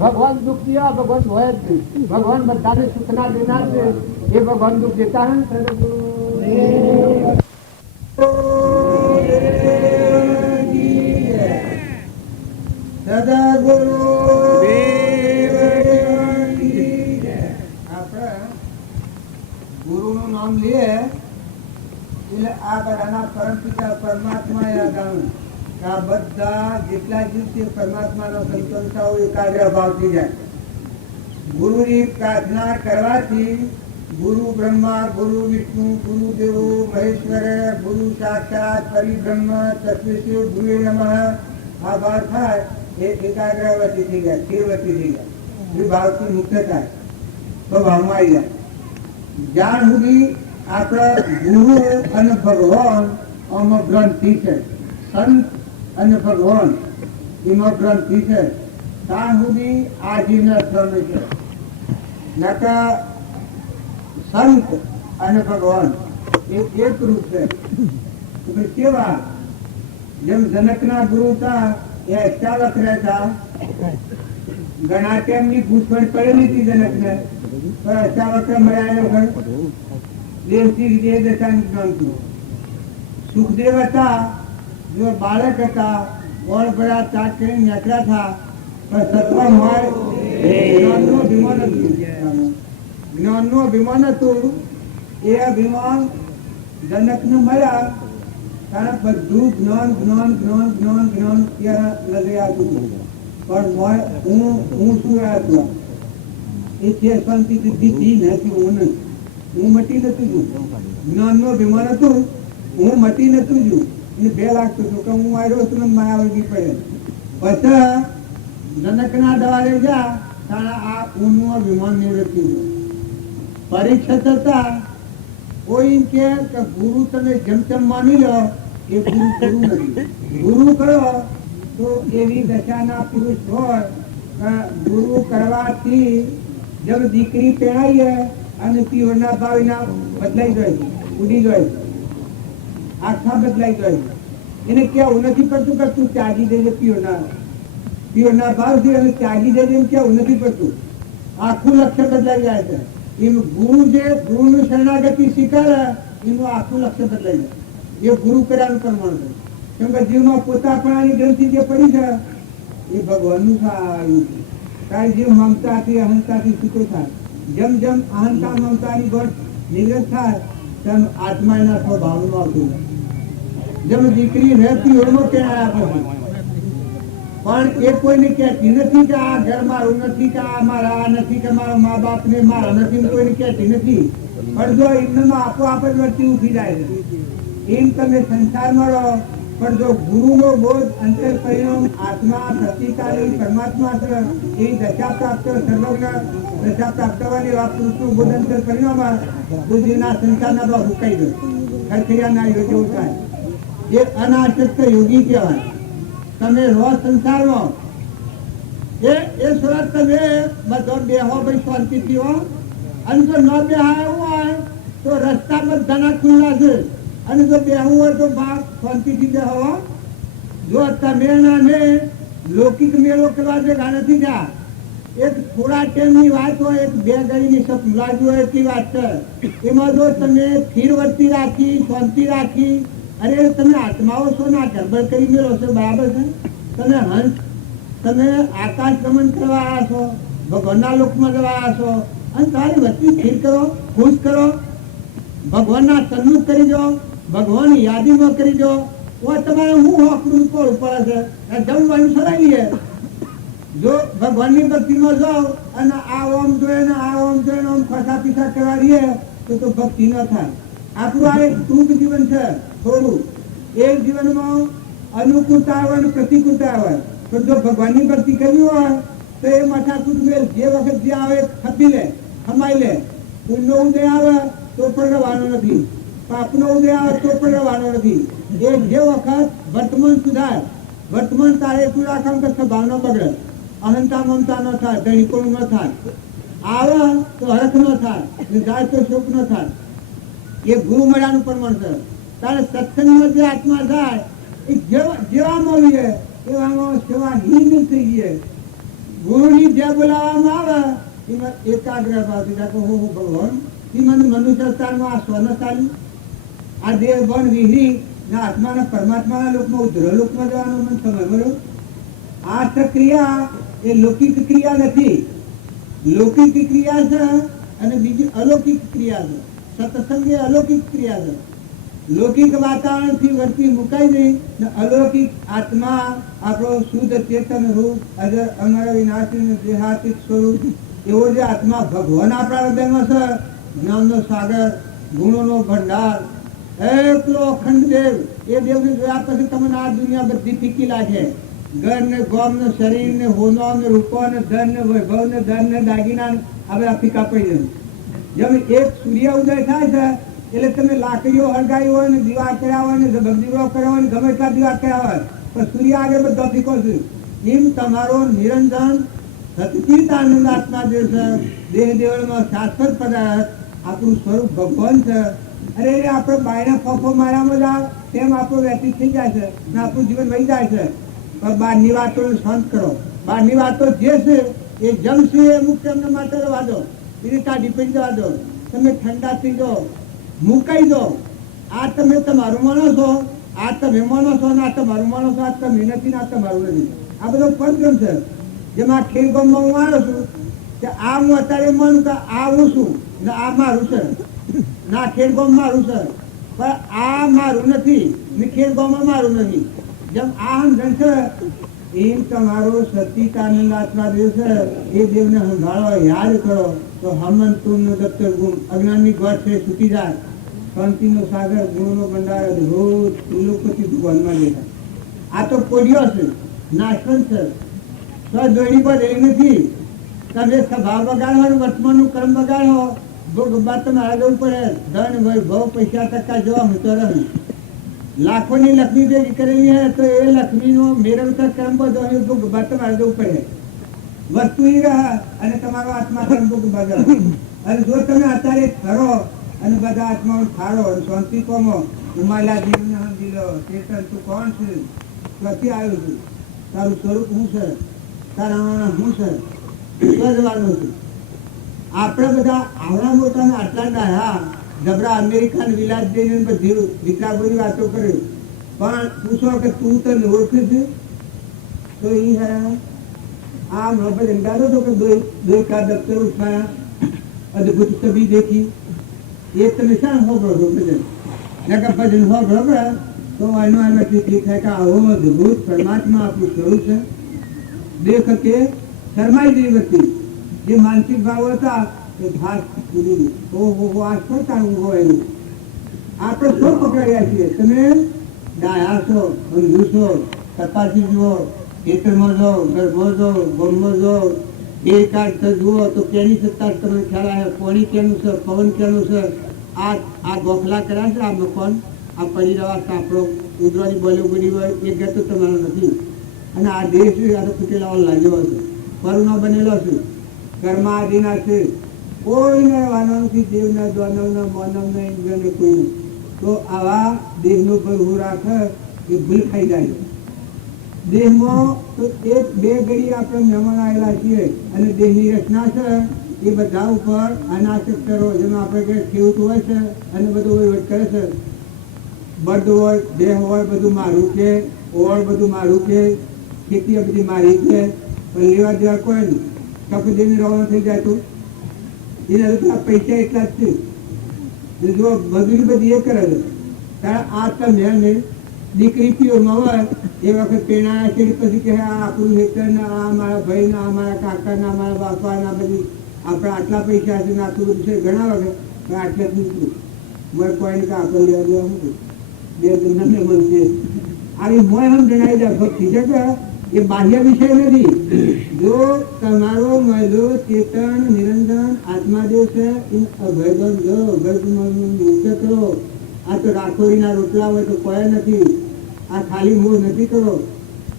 ભગવાન દુઃખ દિયા ભગવાન હોય જ નહીં. ભગવાન બધાને સુખના દેનાર છે. એ ભગવાન દુઃખ દેતા હે સદગુરુ ગુરુનું નામ લઈએ એટલે આ બધાના પરમપિતા પરમાત્મા યાદ આવે. આ બધા જેટલા જીવ છે પરમાત્માનો સંતોષાઓ એકાગ્ર ભાવથી જાય. ગુરુની પ્રાર્થના કરવાથી ગુરુ બ્રહ્મા ગુરુ વિષ્ણુ ગુરુ દેવો મહેશ્વર ગુરુ સાક્ષાત પરિબ્રહ્મ તત્વ ગુરુ નમઃ આ ભાવ થાય એ એકાગ્રવતી થઈ જાય, સ્થિરવતી થઈ જાય. એ ભાવથી મુક્ત થાય તો ભાવમાં આવી જાય. જ્યાં સુધી આપણા ગુરુ અને ભગવાન આમાં ગ્રંથિ છે, સંત અને ભગવાન એમાં ગ્રંથિ છે, ત્યાં સુધી આ જીવને શ્રમ છે. નકા સંત અને ભગવાન એ એક રૂપ છે. કેવા જેમ જનકના ગુરુ હતા એ અષ્ટાવક રહેતા, ઘણા ટાઈમની પૂછપરછ કરેલી હતી જનકને, પણ અષ્ટાવક મળ્યા દેવથી વિજય દશાનું જ્ઞાન હતું. સુખદેવ હતા, જો બાળક હતા, ઓળ ભરા ચાટ કરીને નીકળ્યા હતા, પણ સત્વ માર જ્ઞાનનું અભિમાન હતું. જ્ઞાનનું અભિમાન હતું. એ અભિમાન જનકને મળ્યા કારણ બધું જ્ઞાન જ્ઞાન જ્ઞાન જ્ઞાન જ્ઞાન ત્યાં લગાઈ આવતું હતું. પણ હું શું હતું એ છે શાંતિ બુદ્ધિ નથી. હું મટી નતું છું. જ્ઞાનનું અભિમાન હતું, હું મટી નતું છું. એને બે લાગતું હતું કે હું આવ્યો છું ને માયા વળગી પડે. પછી જનકના દવારે જા તારા આ ઊનું અભિમાન નિવૃત્તિ હતું. પરીક્ષિત હતા, કોઈ કે ગુરુ તમે જેમ તેમ માની લો એ ગુરુ ગુરુ નથી. ગુરુ કરો તો એવી દશાના પુરુષ હોય. ગુરુ કરવાથી જબ દીકરી પહેરાઈએ અને પીવરના ભાવના બદલાઈ જાય, ઉડી જાય, આખા બદલાઈ જાય. એને કેવું નથી પડતું કે તું ત્યાગી દેજે પીવરના ભાવથી અને ત્યાગી દેજે એમ કેવું નથી પડતું. આખું લક્ષ્ય બદલાઈ જાય છે. એનું ગુરુ જે ગુરુનું શરણાગતિ શીખાડે એનું આખું લક્ષ્ય બદલાઈ જાય. એ ગુરુ કર્યાનું પ્રમાણ છે. કેમ કે જીવમાં પોતાપણાની ગ્રંથિ જે પડી છે એ ભગવાનનું આવ્યું છે. તારી જીવ મમતાથી અહંતાથી છૂટો થાય. જેમ જેમ અહંતા મમતાની ગોળ નિવૃત્ત થાય તેમ આત્માના સ્વભાવનું આવતું જાય. જેમ દીકરી રહેતી એમાં ક્યાં આપે પણ એ કોઈને કહેતી નથી કે આ ઘર મારું નથી, કે આ મારા નથી, કે મારા મા બાપ ને મારા નથી, કોઈને કહેતી નથી. પણ જો એમનો આપોઆપ જ વર્તી ઉઠી જાય છે. એમ તમે સંસારમાં રહો પણ જો ગુરુનો બોધ અંતર પરિણામ આત્મા પ્રતિકારી પરમાત્મા છે એ દશા પ્રાપ્ત સર્વજ્ઞ દશા પ્રાપ્ત થવાની વાત પુરુષનું બોધ અંતર પરિણામ બુદ્ધિના સંસારના ભાવ મુકાઈ ગયો. ખરખરિયાના યોગ્ય થાય એ અનાશક્ત યોગી કહેવાય. તમે રહો સંસારમાં એ સુરત તમે બધો બેહો ભાઈ શાંતિથી હો. અને જો ન બેહાય એવું હોય તો રસ્તા બધાના ખુલ્લા છે. અને જો બેહવું હોય તો બાપ શાંતિથી બેહો. જો તમે નાને લૌકિક મેળો કરવા ભેગા નથી જા. એક થોડા ટાઈમની વાત હોય, એક બે ઘડીની સપલાજી હોય એટલી વાત છે. એમાં જો તમે સ્થિરવર્તી રાખી, શાંતિ રાખી, અરે તમે આત્માઓ છો ના ગરબડ કરી મેળો છો, બરાબર છે. તમે હંસ, તમે આકાશ ગમન કરવા આવ્યા છો, ભગવાનના લોકમાં જવા આવ્યા છો, અને તારી વસ્તી સ્થિર કરો, ખુશ કરો, ભગવાનના સન્મુખ કરી દો, ભગવાન યાદીમાં કરી દો. તમારે હું હોકરું પડવું પડે છે જમવાનું સરાઈ લઈએ. જો ભગવાનની ભક્તિમાં જાઓ અને આ ઓમ જોઈને આમ ખોટા પીછા કરવા રહીએ તો ભક્તિ ન થાય. આપણું આ એક ટૂંક જીવન છે થોડું. એ જીવનમાં અનુકૂળતા આવે અને પ્રતિકૂળતા આવે. તો જો ભગવાનની ભક્તિ કરવી હોય તો એ માથાકૂટ મેળ જે વખત જે આવે ખપી લે, ખમાઈ લે. પુણ્યનો ઉદય આવે તો પણ રહેવાનો નથી, પાપનો ઉદય આવે તો પણ રહેવાનો નથી. એ જે વખત વર્તમાન સુધાર, વર્તમાન તારે શું રાખવાનું કે સ્વભાવનો બગડે, અહંતા મમતા ન થાય, ધણીપણું ન થાય, આવે તો હરખ ન થાય, જાય તો શોક ન થાય. એ ગુરુ મળ્યાનું પ્રમાણ છે. તારે સત્સંગમાં જે આત્મા થાય એ જેવા મળીએ એવામાં સેવાહીન થઈ ગયે. ગુરુની જે બોલાવવામાં આવે એમાં એકાગ્ર ભાવથી જાતો હું ભગવાન એ મને મનુષ્ય અવતારમાં આ સ્વર્ણ ચાલ્યું, આ દેહ બન વિહરી ના આત્માના પરમાત્માના લોકમાં ઉધ્ર લોકમાં જવાનો મને સમય મળ્યો. આ ક્રિયા એ લૌકિક ક્રિયા નથી, લૌકિક ક્રિયા છે અને બીજી અલૌકિક ક્રિયા છે. સત્સંગ એ અલૌકિક ક્રિયા છે. લૌકિક વાતાવરણ થી વર્તી મુકાઈ નહીં ને અલૌકિક આત્મા આપણો શુદ્ધ ચેતન રૂપ અજર અમર વિનાશી દેહાતીત સ્વરૂપ એવો જે આત્મા ભગવાન આપણા હૃદયમાં છે, જ્ઞાનનો સાગર, ગુણોનો ભંડાર, એકલો અખંડ દેવ. એ દેવને જોયા પછી તમને આ દુનિયા બધી ફીકી લાગે. ઘર ને ગોમ ને શરીર ને હોનો ને રૂપો ને ધન ને વૈભવ ને ધન ને દાગીના આ બધા ફીકા પડી જાય. જેમ એક સૂર્ય ઉદય થાય છે એટલે તમે લાકડીઓ હળગાવી હોય ને દીવા કર્યા હોય ને દીવો કર્યા હોય ને ગમે એટલા દીવા કર્યા હોય પણ સૂર્ય આગળ બધા ફીકો છે. એમ તમારો નિરંજન સચિત આનંદ આત્મા જે છે દેહ દેવળમાં શાશ્વત પદાર્થ આપણું સ્વરૂપ ભગવાન છે. અરે આપણે બાયના ફફો માર્યામાં જાવ તેમ આપણું વ્યતીત થઈ જાય છે ને આપણું જીવન વહી જાય છે. પણ બહારની વાતો શાંત કરો. બહારની વાતો જે છે એ જમશે એ મુક્ત એમને માટે રહેવા દો, એને કાઢી પડી જવા દો. તમે ઠંડા થઈ જાઓ, મુકાઈ દો. આ તમે તમારું માનો છો, આ તમે માનો છો ને આ તમારું માનો છો, આ તમે નથી ને આ તમારું નથી. આ બધો પદક્રમ છે. જેમાં ખેડગામમાં હું માનું છું કે આ હું અત્યારે માનું કે આ હું છું ને આ મારું છે, ના ખેડગામ મારું છે પણ આ મારું નથી ને ખેડગામમાં મારું નથી. જેમ આ સમજણ છે એમ તમારો સચિતાનંદ આત્મા દેવ છે એ દેવને સંભાળો, યાદ કરો તો હમન તુમનો દત્તર ગુણ અજ્ઞાનની ગોઠ છે છૂટી જાય. શાંતિનો સાગર, ગુણનો ભંડાર રોજ ત્રિલોકપતિ ભગવાનમાં દેખાય. આ તો કોડિયો છે, નાશવંત છે, સ્વદોડી પર એ નથી. તમે સ્વભાવ બગાડો ને વર્તમાનનું કર્મ બગાડો ભોગવવા તમારે જવું પડે. ધન વૈભવ પૈસા ટકા જોવા હું તો રહું. લાખોની લક્ષ્મી ભેગી કરેલી હે તો એ લક્ષ્મીનો મેળવતા કર્મ બધો ભોગવવા તમારે જવું પડે. વસ્તુ રહે અને તમારો આત્મા કર્મ ભોગવવા જાઓ. અને જો તમે અત્યારે ખરો અને બધા આત્માઓ ઠારો શાંતિ પામો, ઉમાલા જીવને સમજી લો ચેતન તું કોણ છે, ક્યાંથી આવ્યું છું, તારું સ્વરૂપ શું છે, તારા શું છે, જવાનું છે. આપણે બધા આવડા મોટા આટલા ડાયા જબરા અમેરિકન વિલાસ જઈને બધી વિકાસોની વાતો કરી પણ પૂછો કે તું તને ઓળખે છે તો એ હે આ મોહબ્બત અંદાજો તો કે દो का दफ्तर उठाया, अद्भुत छवि देखी. ये તમે શા હોબળો છો ભજન નકા ભજન હોબળો તો એનો નક્કી ઠીક થાય કે આવો અદ્ભુત પરમાત્મા આપણું સ્વરૂપ છે. દેખ કે શરમાઈ જેવી વ્યક્તિ જે માનસિક ભાવ હતા એ ભાગ પૂરી આ સ્વતાનું હોય એનું આપણે શું પકડ્યા છીએ. તમે ડાયા છો, અંધુ છો, તપાસી જુઓ, ખેતરમાં જાઓ, ઘરમાં જાઓ, ગોમમાં જાઓ, એ કાર્ડ જુઓ તો કેની સત્તા તમને ખ્યાલ આવે. પાણી કેનું છે, પવન કેનું છે, આ ગોખલા કર્યા છે, આ મકાન, આ પડી રહ્યા કાપડો ઉદરાની બોલો બની હોય એ ઘર તો તમારો નથી. અને આ દેશ આ તો તૂટેલા લાગ્યો હશે, પરુનો બનેલો છે, કર્મા આદિના છે, કોઈને રહેવાનો નથી. દેવના દ્વાનવના માનવના ઇન્દ્રને કોઈને. તો આવા દેહનો ભરવું રાખે એ ભૂલ ખાઈ જાય. દેહમાં તો એક બે ઘડી આપણે મહેમાન આવેલા છીએ અને દેહની રચના છે એ બધા ઉપર અનાશક કરો જેમાં આપણે કંઈ ખેડૂત હોય છે અને બધું વહીવટ કરે છે. બળદ હોય, દેહ હોય, બધું મારું કે ઓળ બધું મારું કે ખેતી બધી મારી છે પણ લેવા દેવા કોઈ નહીં. કપદેવી રવાના થઈ જાય તો એના તો પૈસા એટલા જ છે. જો મજૂરી બધી એ કરે છે ત્યારે આ તમે દીકરી પીઓમાં હોય એ વખત પેણા ચડી પછી કે આ આપણું હેતરના, આ મારા ભાઈના, આ મારા કાકાના, મારા બાપાના, બધી આપણા આટલા પૈસા છે ને આટલું બધું છે. ઘણા વખત પણ આટલે જ નીકળું મેં કોઈને કાકો લેવા દેવા મૂકું બે તમને મળશે. આવી મોય હમ જણાવી જાય ભક્તિ છે કે એ બાહ્ય વિષય નથી. જો તમારો મહેલો ચેતન નિરંજન આત્માદેવ છે એ અભયદન લો, મુક્ત કરો. આ તો રાખોડીના રોટલા હોય તો કોઈ નથી. આ ખાલી મોહ નથી કરો.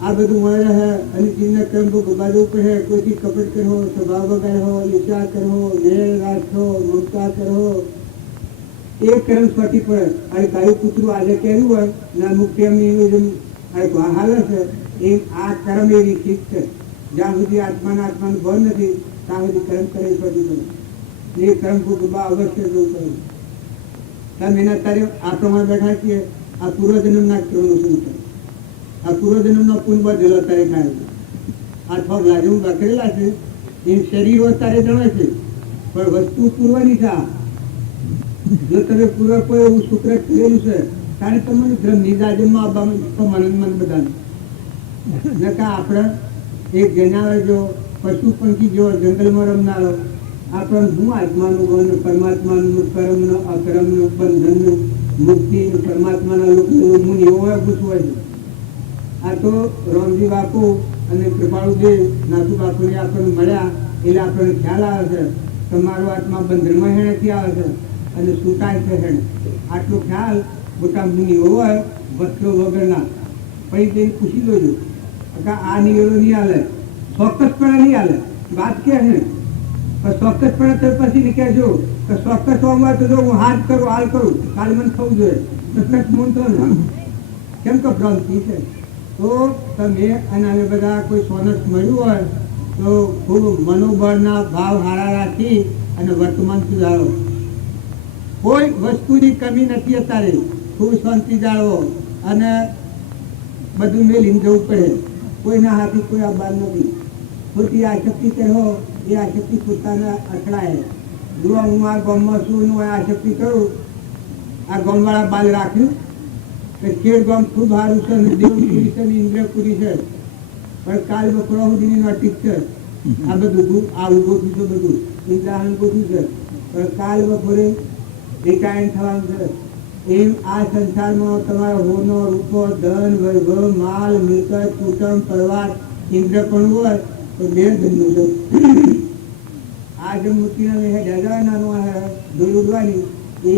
આ બધું મળે રહે અને ચીજના કર્મ को बाजू पर है. कोई कपट करो, स्वभाव वगैरह हो, ईर्षा करो, मेल રાખો, મમતા કરો, એક કર્મ સ્ફટી પડે. અને ગાયું કૂતરું આજે કેવું હોય ને અમુક એમની જેમ હાલે છે એમ આ કર્મ એવી શીખ છે. જ્યાં સુધી આત્માનું ભર નથી ત્યાં સુધી કર્મ કરે સ્ફટી પડે. એ કર્મ को અવશ્ય જવું પડે. તમે એના અત્યારે આત્મામાં બેઠા છીએ. આ પૂર્વજન્મના કર્મનું શું છે? આ પૂર્વજન્મનો પુણ્ય બધેલો અત્યારે થાય છે. આ થોડ લાજવું બકરેલા છે એ શરીરો અત્યારે જણે છે પણ વસ્તુ પૂર્વની છે. જો તમે પૂર્વ કોઈ એવું શુક્ર કરેલું છે ત્યારે તમને ધ્રમ નિજાજમાં આવવામાં મન બધાને નકા આપણે એક જનાવર જો પશુ પંખી જેવો જંગલમાં રમનારો આપણે શું આત્માનું ગણ, પરમાત્માનું કર્મનું, અકર્મનું, બંધનનું, મુક્તિ, પરમાત્માના લોકનું મુનિ એવો પૂછવું છે. આ તો રામજી બાપુ અને કૃપાળુદેવ નાથુ બાપુને આપણને મળ્યા એટલે આપણને ખ્યાલ આવે છે તમારો આત્મા બંધનમાં હેણેથી આવે છે અને છૂટાય છે હેણે. આટલો ખ્યાલ મોટા મુનિ હોય વસ્ત્રો વગરના. પછી તેને પૂછી લેજો કે આ નિવેડો નહીં હાલે, ચોક્કસપણે નહીં હાલે. વાત કે હે પણ ચોક્કસપણે તો પછી નીકળજો કે ચોક્કસ હોવા તો જો હું હાથ કરું, હાલ કરું, કાલે મને થવું જોઈએ ચોક્કસ મન તો ને કેમ કે ભ્રાંતિ છે. તો તમે અને અમે બધા કોઈ સોનસ મળ્યું હોય તો ખૂબ મનોબળના ભાવ હારા રાખી અને વર્તમાન સુધારો. કોઈ વસ્તુની કમી નથી અત્યારે. ખૂબ શાંતિ જાળવો અને બધું મેલીને જવું પડે. કોઈના હાથે કોઈ આ બાર નથી. ખોટી આસક્તિ કરો એ આસક્તિ પોતાના અથડાય. જો હું આ ગામમાં છું હું આસક્તિ કરું, આ ગામવાળા બાલ રાખ્યું ખેડ ગામ ખૂબ સારું છે, દેવપુરી છે, ઇન્દ્રપુરી છે, પણ કાલ બપોરા સુધીની નોટિસ છે. આ બધું આવું ગોઠવું છે, બધું ઇન્દ્રાહન ગોઠવું છે, પણ કાલ બપોરે રિટાયર થવાનું છે. એમ આ સંસારમાં તમારો હોનો, રૂપો, ધન, વૈભવ, માલ, મિલકત, કુટુંબ, પરિવાર, ઇન્દ્ર પણ હોય તો બે ધનનું છે. આ જે મૂર્તિના દાદાનાનો ધૂળ ઉડવાની એ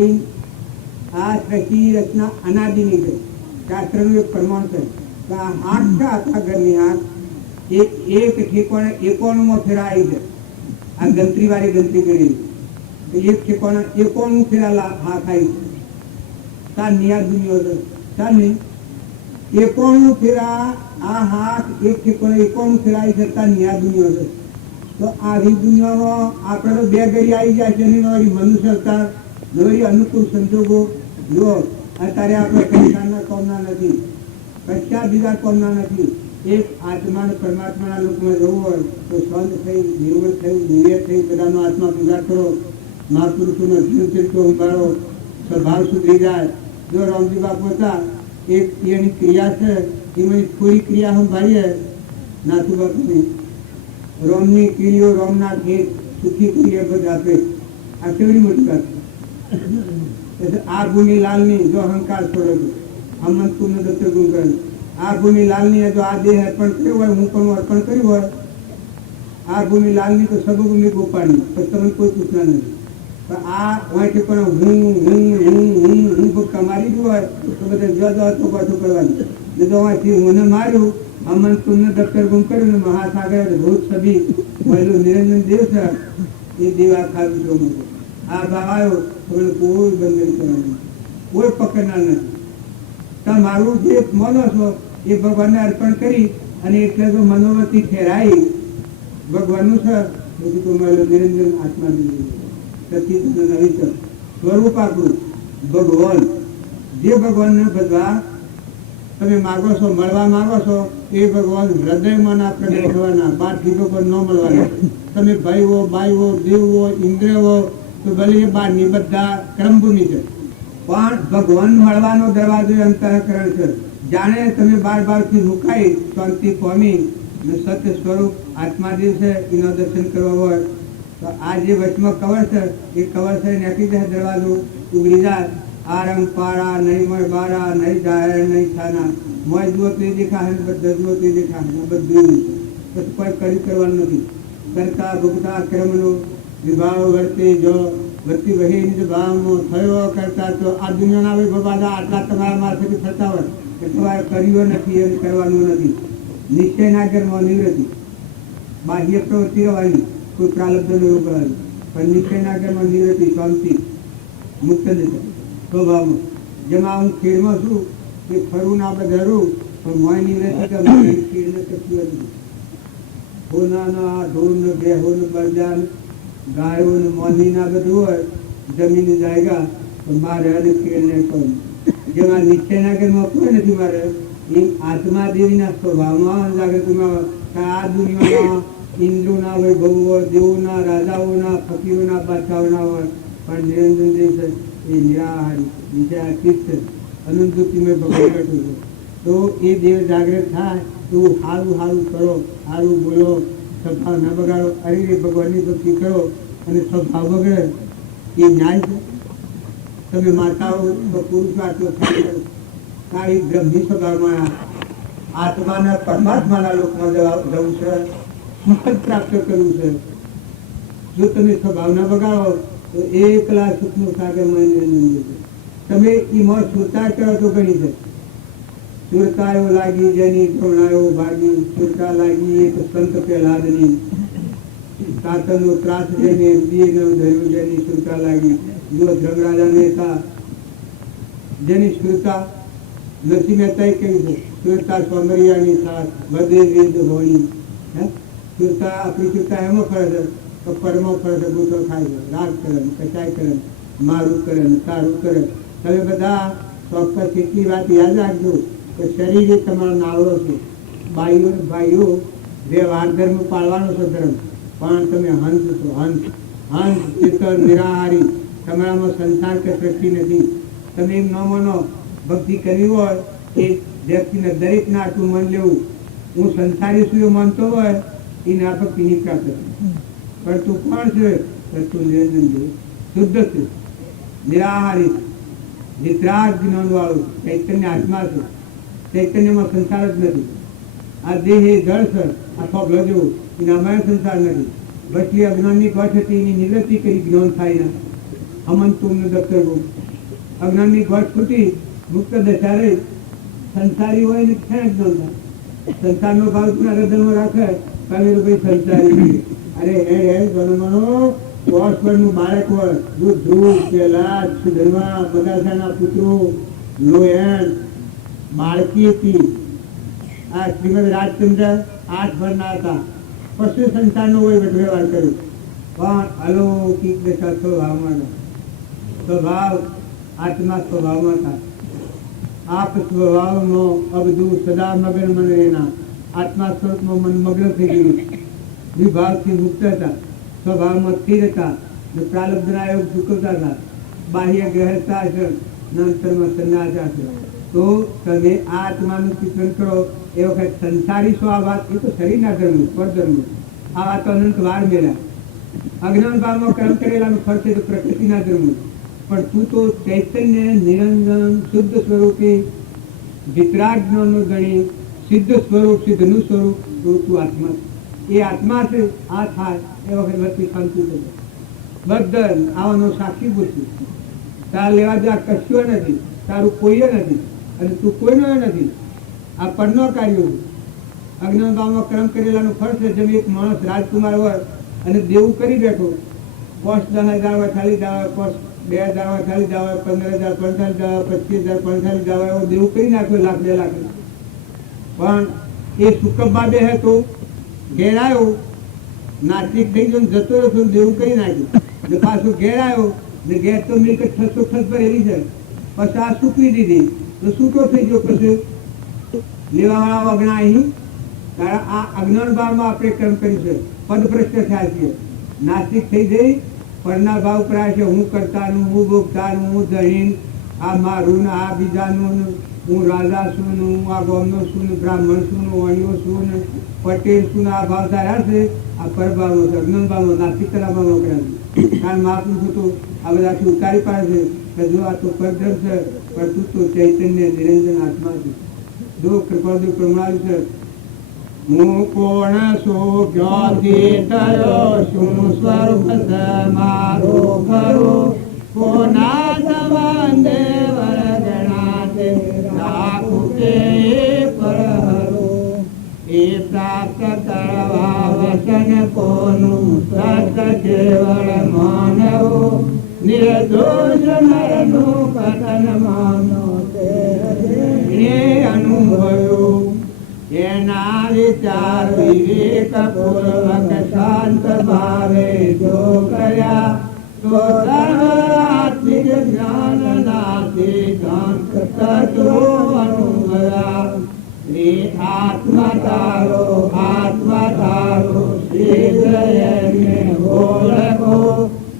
આ સખી રચના અનાદિની છે. શાસ્ત્રનું એક પ્રમાણ છે કે આ હાથ છે આખા ઘરની હાથ એ એક ઠેકોણે એકોણમાં ફેરાય છે. આ ગંત્રી વાળી ગંત્રી ગણેલી એક ઠેકોણે એકોણું ફેરાયેલા હાથ આવી છે. તારની આ દુનિયા છે તારની એકોણું ફેરા આ હાથ એક ઠેકોણે એકોણું ફેરાય છે. તારની આ દુનિયા છે. તો આવી દુનિયામાં આપણે તો બે ઘડી આવી જાય છે એની મનુષ્ય અવતાર નવી અનુકૂળ સંજોગો. જો અત્યારે આપણે પૈસાના કોમના નથી, કશા બીજા કોમના નથી. એક આત્મા પરમાત્માના લોકમાં જવું હોય તો સંત થઈ, નિર્મળ થઈ, દિવ્ય થઈ, બધાનો આત્મા પૂજા કરો, મહાપુરુષોનો જીવચરિત્ર ઉભારો, સ્વભાવ સુધરી જાય. જો રામજી બાપુ હતા એક એની ક્રિયા છે એમાં થોડી ક્રિયા સંભાળીએ નાથુ બાપુની રોમની કીડીઓ રોમના ખેત સુખી કરી બધું આપે. આ કેવડી મોટી વાત છે. આ ભૂમિ લાલની જો અહંકાર છોડે તો હમણાં તું દત્તર ગુણ કરે. આ ભૂમિ લાલની જો આ દેહ અર્પણ કર્યો હોય, હું પણ અર્પણ કર્યું હોય, આ ભૂમિ લાલની તો સર્વભૂમિ ગોપાળની પણ તમને કોઈ પૂછના નથી. પણ આ હોય પણ હું કમારી ગયું હોય તો બધા તો પાછું કરવાની. જો અહીંથી મને માર્યું અમન તુમને દફતર ગુમ કર્યું ને મહાસાગર ભૂત સભી પહેલું નિરંજન દેવ છે એ દેવ આખા વિશ્વમાં છે. આ ભાવ આવ્યો તો કોઈ બંધન કરવાનું, કોઈ પકડનાર નથી. તમારું જે માનો છો એ ભગવાનને અર્પણ કરી અને એટલે તો મનોવતી ઠેરાઈ ભગવાનનું છે. બધું તો મળેલું નિરંજન આત્મા સચિત નવી છે સ્વરૂપ આપણું ભગવાન. જે ભગવાનને બધા તમે માગો છો, મળવા માગો છો એ ભગવાન હૃદયમાં ના પ્રગટ થવાના, બહારથી ભગવાન ન મળવાના. તમે ભાઈ હો, બાઈ હો, દેવ હો, ઇન્દ્ર હો તો ભલે એ બહારની બધા ક્રમભૂમિ છે, પણ ભગવાન મળવાનો દરવાજો અંતઃકરણ છે. જાણે તમે બાર થી મુકાઈ શાંતિ પામી ને સત્ય સ્વરૂપ આત્માદેવ છે એનો દર્શન કરવા હોય તો આ જે વચમાં કવર છે એ કવર છે નાખી દે દરવાજો ઉગડી જાય આરંગ પારા નહીં મળે બારા નહીં જાય નહીં થાના મોય જુઓ તે દેખાય ને બધા જુઓ તે દેખાય બધું પછી કોઈ કરી કરવાનું નથી કરતા ભોગતા કર્મનો વિભાવ વર્તે જો વર્તી વહી નિજ ભાવનો થયો કરતા તો આ દુનિયાના આવે બાબા આટલા તમારા મારફતે થતા હોય કે તમારે કર્યો નથી અને કરવાનું નથી નિશ્ચયના કર્મમાં નિવૃત્તિ બાહ્ય પ્રવૃત્તિ રહેવાની કોઈ પ્રાલબ્ધનો યોગ રહેવાની પણ નિશ્ચયના કર્મમાં નિવૃત્તિ શાંતિ મુક્ત નથી સ્વભાવમાં જેમાં હું ખેડમાં છું કે ફરું ના બધારું પણ મોય નિવૃત્તિ કે ખેડ ને કશું નથી હોનાના ઢોર ને બેહો ને બરદાન ગાયો ને મોની ના બધું હોય જમીન જાયગા તો મારે અને ખેડ ને કહું જેમાં નિશ્ચયના કર્મમાં કોઈ નથી મારે એ આત્મા દેવીના સ્વભાવમાં જાગૃતિમાં આ દુનિયામાં ઇન્દ્રોના વૈભવો દેવોના રાજાઓના ફકીરોના બાદશાહોના હોય પણ નિરંજન દેવ છે એ નિરાહારી બીજા ચિત્ત અનંતમય ભગવાન બેઠું છે તો એ દેવ જાગૃત થાય તો સારું સારું કરો સારું બોલો સ્વભાવ ન બગાડો અરે ભગવાનની ભક્તિ કરો અને સ્વભાવ બગડે એ ન્યાય છે તમે માતાઓ તો પુરુષ આટલો કાંઈ બ્રહ્મી સ્વભાવમાં આત્માના પરમાત્માના લોકમાં જવું છે સુખ જ પ્રાપ્ત કરવું છે જો તમે સ્વભાવ ન બગાડો તો એકલા સુખનો સાગર માં તમે એમાં સુરતા કરો તો ઘણી છે સુરતાયો લાગી જેની ગૌણાયો ભાગી સુરતા લાગી એક સંત પ્રહલાદની કાતરનો ત્રાસ જેને હૃદયનો ધર્યું જેની સુરતા લાગી જો ધર્મરાજા નેતા જેની સુરતા નરસિંહ મહેતાએ કહ્યું છે સુરતા સૌંદર્યાની સાથ બધે વેદ હોણી સુરતા આપણી સુરતા એમાં ફરે છે તો પરમો ફરે છે ગોતો ખાય છે રાગ કરે કચાય કરે મારું કરે તારું કરે તમે બધા ચોક્કસ એટલી વાત યાદ રાખજો કે શરીર એ તમારો નાવડો છે ભાઈઓ ભાઈઓ વ્યવહાર ધર્મ પાળવાનો છે ધર્મ પણ તમે હંસ છો હંસ હંસ ચેતન નિરાહારી તમારામાં સંસાર કે સૃષ્ટિ નથી તમે એમ ન માનો ભક્તિ કરવી હોય એ વ્યક્તિને દરેકને આટલું મન લેવું હું સંસારી છું એવું માનતો હોય એને આ ભક્તિ નહીં પ્રાપ્ત પણ તું કોણ છે તું નિરંજન છે શુદ્ધ છે નિરાહારી વિતરાગ જ્ઞાન વાળું ચૈતન્ય આત્મા છે ચૈતન્યમાં સંસાર જ નથી આ દેહ એ જળ છે આ પગલો જેવું એનામાં સંસાર નથી બસલી અજ્ઞાનની ગોઠ હતી એની નિવૃત્તિ કરી જ્ઞાન થાય ના અમન તુમનું દફતર અજ્ઞાનની ગોઠ ફૂટી મુક્ત દશા રહી સંસારી હોય ને ક્યાં જ્ઞાન થાય સંસારનો ભાવ તમારા હૃદયમાં રાખે તમે ભાઈ સંસારી અરે હે જન્મનો કોષપરનું બાળક હોય દૂધ ધ્રુવ પેલા સુધરવા બગાસાના પુત્રો લોયણ બાળકી હતી આ શ્રીમદ રાજચંદ્ર 8 વર્ષના હતા પછી સંસારનો હોય વ્યવહાર કર્યો પણ અલૌકિક દશા સ્વભાવમાં સ્વભાવ આત્મા સ્વભાવમાં થાય આપ સ્વભાવનો અબધુ સદા મગન મન રહેના આત્મા સ્વરૂપમાં મન મગ્ન થઈ ગયું વિભાવથી મુક્ત હતા સ્વભાવમાં સ્થિર હતા પ્રાલબ્ધના યોગ ચૂકવતા હતા બાહ્ય ગ્રહસ્થા છે અંતરમાં સંન્યાસા છે તો તમે આ આત્માનું ચિંતન કરો એ વખત સંસારી છો આ વાત એ તો શરીરના ધર્મ પરધર્મ આ વાત અનંત વાર મેળા અજ્ઞાન ભાવમાં કર્મ કરેલાનું ફળ છે તો પ્રકૃતિના ધર્મ પણ તું તો ચૈતન્ય નિરંજન શુદ્ધ સ્વરૂપે વિતરાગ જ્ઞાનનું ગણી સિદ્ધ સ્વરૂપ સિદ્ધનું સ્વરૂપ તું આત્મા એ આત્મા છે આ થાય એ વખત વચ્ચે શાંતિ થશે બધા આવવાનો સાક્ષી પૂછ્યું તાર લેવા દેવા કશું નથી તારું કોઈ નથી અને તું કોઈનો નથી આ પરનો કાર્યો અજ્ઞાન ભાવમાં કર્મ કરેલાનું ફળ છે જેમ એક માણસ રાજકુમાર હોય અને દેવું કરી બેઠો પોસ્ટ 10,000 હોય 40,000 હોય પોસ્ટ 2,000 હોય 40,000 હોય 15,000 45,000 25,000 45,000 હોય એવો દેવું કરી નાખ્યો લાખ 2 લાખ પણ એ સુકપ બાબે હે તો ઘેર આવ્યો નાસ્તિક થઈ ગયો જતો રહ્યો દેવું કરી નાખ્યું ને પાછું ઘેર આવ્યો ને ઘેર તો મિલકત 600 ભરેલી છે પછી આ સૂકવી દીધી તો સૂટો થઈ ગયો પછી લેવાવાળા અજ્ઞા અહીં કારણ આ અજ્ઞાન ભાવમાં આપણે કર્મ કર્યું છે પદભ્રષ્ટ થયા છીએ નાસ્તિક થઈ જઈ પરના ભાવ કરાય છે હું કરતાનું હું ભોગતાનું હું જહીન આ મારું ને આ બીજાનું હું રાજા છું ને હું આ ગામનો છું ને બ્રાહ્મણ છું ને વણિયો છું ને પટેલ છું ને આ ભાવ થયા છે. આ પરભાવનો છે, અજ્ઞાનભાવનો, આ પિત્તરાભાવનો કરે છે. કારણ મહાપુરુષો તો આ બધાથી ઉતારી પાડે છે કે જો આ તો પરધર છે, પણ તું તો ચૈતન્ય નિરંજન આત્મા છે. જો કૃપાદેવ પ્રમાણ છે. હું કોણ છું, ક્યાંથી થયો, શું સ્વરૂપ છે મારું ખરું, કોના સંબંધે વરગણાતે રાખું તે પરહરું. એ પ્રાપ્ત કરવા વચન કોનું, સત કેવળ માનવું, નિર્દોષ નરનું કથન માનો તે અનુભવ્યું. એના વિચાર વિવેક પૂર્વક શાંત ભાવે જો કર્યા, તો સર્વાત્મિક જ્ઞાન ના સિદ્ધાંત તત્વો અનુભવ્યા. આત્મા તારો શ્રી ઓળખો,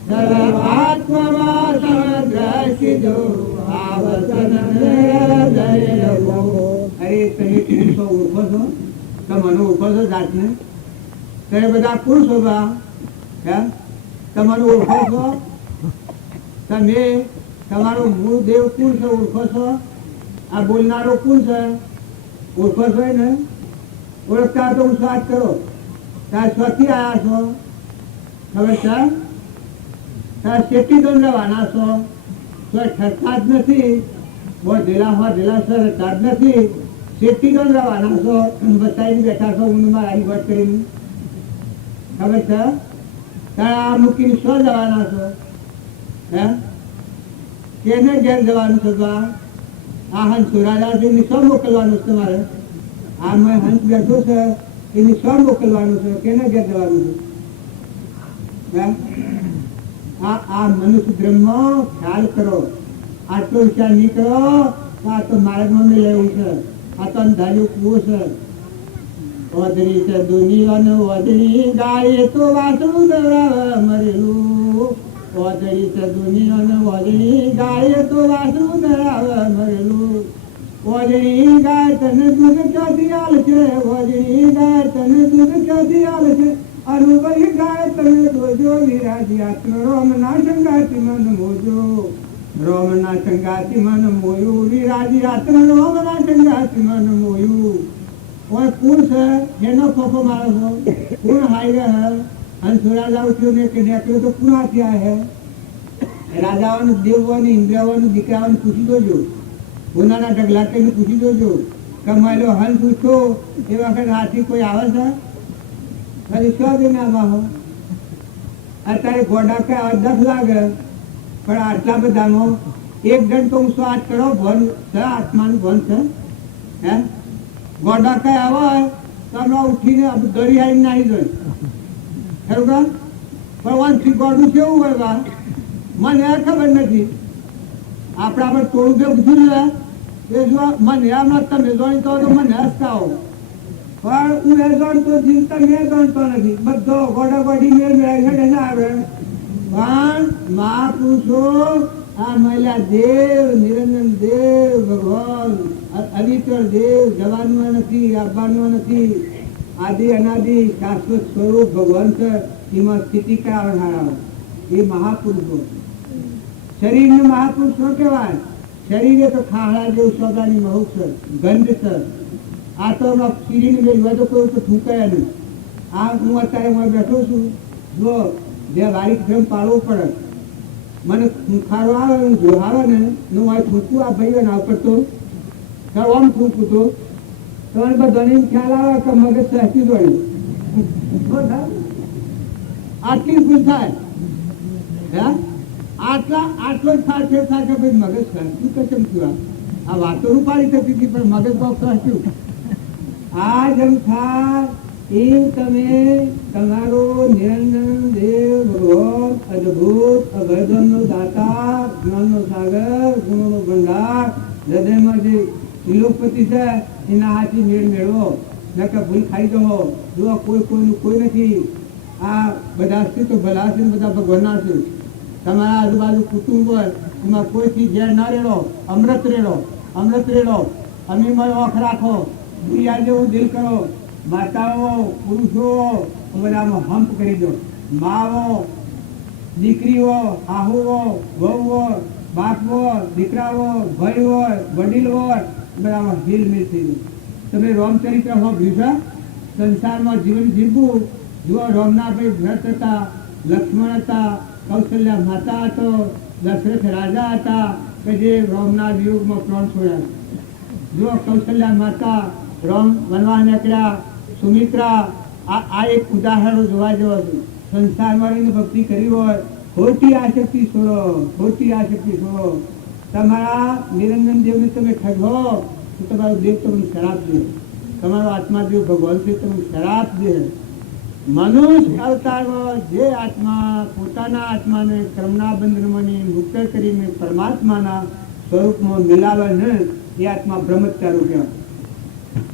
સર્વાત્મા સમદ્રષ્ટિ જો આવસન દયવો. અરે તમે પુરુષો ઓળખો છો? તમે મને ઓળખો છો જાતને? તમે બધા પુરુષો બા તમને ઓળખો છો? તમે તમારો મૂળ દેવ કોણ છે ઓળખો છો? આ બોલનારો કોણ છે ઓળખો છો ને? ઓળખતા તો ઉત્સાહ કરો. તાર સ્વથી આવ્યા છો ખબર છે? તાર શેટી દંડવાના છો તો ઠરતા જ નથી. વધેલા સરતા જ નથી. શેટી દંડવાના છો, બતાવીને બેઠા છો ઊંઘમાં આવી વાત કરીને. ખબર છે? તારા મૂકીને શો જવાના છો? હે કેને ઘેર જવાનું છે? આ હંસ રાજાજીને શો મોકલવાનું છે તમારે? આ મેં હંસ બેઠો છે એને શો મોકલવાનું છે? કેને ઘેર જવાનું છે? આ મનુષ્ય બ્રહ્મ ખ્યાલ કરો. આટલો વિચાર નહીં કરો તો આ તો માર્ગમાં લેવું છે. આ તો અંધાર્યું કૂવો છે. ઓદરી છે દુનિયાનું ઓદરી ગાય તો વાસણું ધરાવે મરેલું. ઓદરી છે દુનિયાનું ઓદરી ગાય તો વાસણું ધરાવે મરેલું. ઓદરી ગાય તને દૂધ ક્યાંથી આલ છે? ઓદરી ગાય તને દૂધ ક્યાંથી આલ છે? અનુભવી ગાય તને દોજો વિરાજી આત્મ રોમ ના સંગાતી મન મોજો. રોમ ના સંગાતી મન મોયું વિરાજી આત્મ રોમ ના સંગાતી મન મોયું. और पुरुष है જેનો ખોખો મારો છો પૂર્ણ હાઈવે है અને રાજા ઉઠ્યો ને કે નીકળ્યો તો પૂર્ણ થયા है. રાજાઓનું દેવોને ઇન્દ્રિયોને દીકરાઓને પૂછી જોજો. ગુનાના ઢગલા કઈને પૂછી જોજો. કમાયેલો હંસ ઉઠો એ વખત હાથી કોઈ આવે છે? ખાલી 100 દિન આમાં હો. અત્યારે ઘોડા કે 10 લાગે પણ આટલા બધામાં એક જણ તો ઊંચો હાથ કરો ભણ છે, આત્માનું ભણ છે. હે ગોડા કઈ આવે તો અમે ઉઠીને દરી આવીને નાહી જાય ખરું? પણ વાંચી ગોડું કેવું હોય બા મને ખબર નથી. આપણા પર થોડું જે પૂછ્યું છે એ જો મને એમ તમે જાણતો તો મને હસતા હો, પણ હું એ જાણતો ચિંતા મેં જાણતો નથી. બધો ગોડા ગોડી મેળ મેળે ના આવે. પણ મહાપુરુષો આ મહિલા દેવ, નિરંજન દેવ, ભગવાન અવિચર દેવ, જવાનું નથી, આવવાનું નથી, આદિ અનાદિ શાશ્વત સ્વરૂપ ભગવાન છે. એમાં સ્થિતિ કરાવનારા એ મહાપુરુષો. શરીરને મહાપુરુષો કહેવાય. શરીરે તો ખાહડા જેવું સોદાની મહુક છે, ગંધ છે. આ તો શરીરને મેળવા તો કોઈ તો થૂંકાય નહીં. આ હું અત્યારે હું બેઠો છું. જો જે વારીક ધ્રમ પાડવો પડે. મને ખારો આવે જો આવે ને હું આ થૂંકું આ ભાઈઓ ના ઉપર તો આમ થૂંકું તો તમને બધાને ખ્યાલ આવે કે મગજ સહેતી દોડ્યું. આટલી ભૂલ થાય હે આટલો જ થાય થાય કે ભાઈ મગજ સહેતું કે કેમ થયું? આ વાતો રૂપાળી થતી હતી પણ મગજ બહુ સહેતું. આ જેમ થાય એમ તમે તમારો નિરંજન દેવ ભગવાન અદભુત અભયધનનો દાતા, જ્ઞાનનો સાગર, ગુણોનો ભંડાર, હૃદયમાં જે ત્રિલોકપતિ છે એના હાથથી મેળ મેળવો. ન કે ભૂલ ખાઈ જવો. જો કોઈ કોઈનું કોઈ નથી. આ બધા છે તો ભલા છે, બધા ભગવાનના છે. તમારા આજુબાજુ કુટુંબ હોય એમાં કોઈથી ઝેર ના રેડો, અમૃત રેડો. અમૃત રેડો, અમીમય ઓખ રાખો, દુનિયા જેવું દિલ કરો, માતાઓ પુરુષો બધામાં હંપ કરી દો, માઓ દીકરીઓ, આહુઓ, વહુઓ, બાપો, દીકરાઓ, ભાઈ હોય, વડીલ હોય, બધામાં હિલ મિલ થઈ ગયું. તમે રામચરિત્ર હો ભીષણ સંસારમાં જીવન જીવવું. જુઓ રામના ભાઈ ભરત હતા, લક્ષ્મણ હતા, કૌશલ્યા માતા હતો, દશરથ રાજા હતા કે જે રામના વિયોગમાં પ્રાણ છોડ્યા. જુઓ કૌશલ્યા માતા રામ વનવા નીકળ્યા, સુમિત્રા, આ એક ઉદાહરણ જોવા જેવું હતું. સંસારમાં રહીને ભક્તિ કરી હોય, ખોટી આસક્તિ છોડો, ખોટી આસક્તિ છોડો. તમારા નિરંજન દેવને તમે ઠગો તો તમારો દેવ તમને શરાપ દે, તમારો આત્મા દેવ ભગવાન છે તમને શરાપ દે. મનુષ્ય અવતારમાં જે આત્મા પોતાના આત્માને કર્મના બંધનમાંથી મુક્ત કરીને પરમાત્માના સ્વરૂપમાં મિલાવે ને એ આત્મા બ્રહ્મચારો કહેવાય.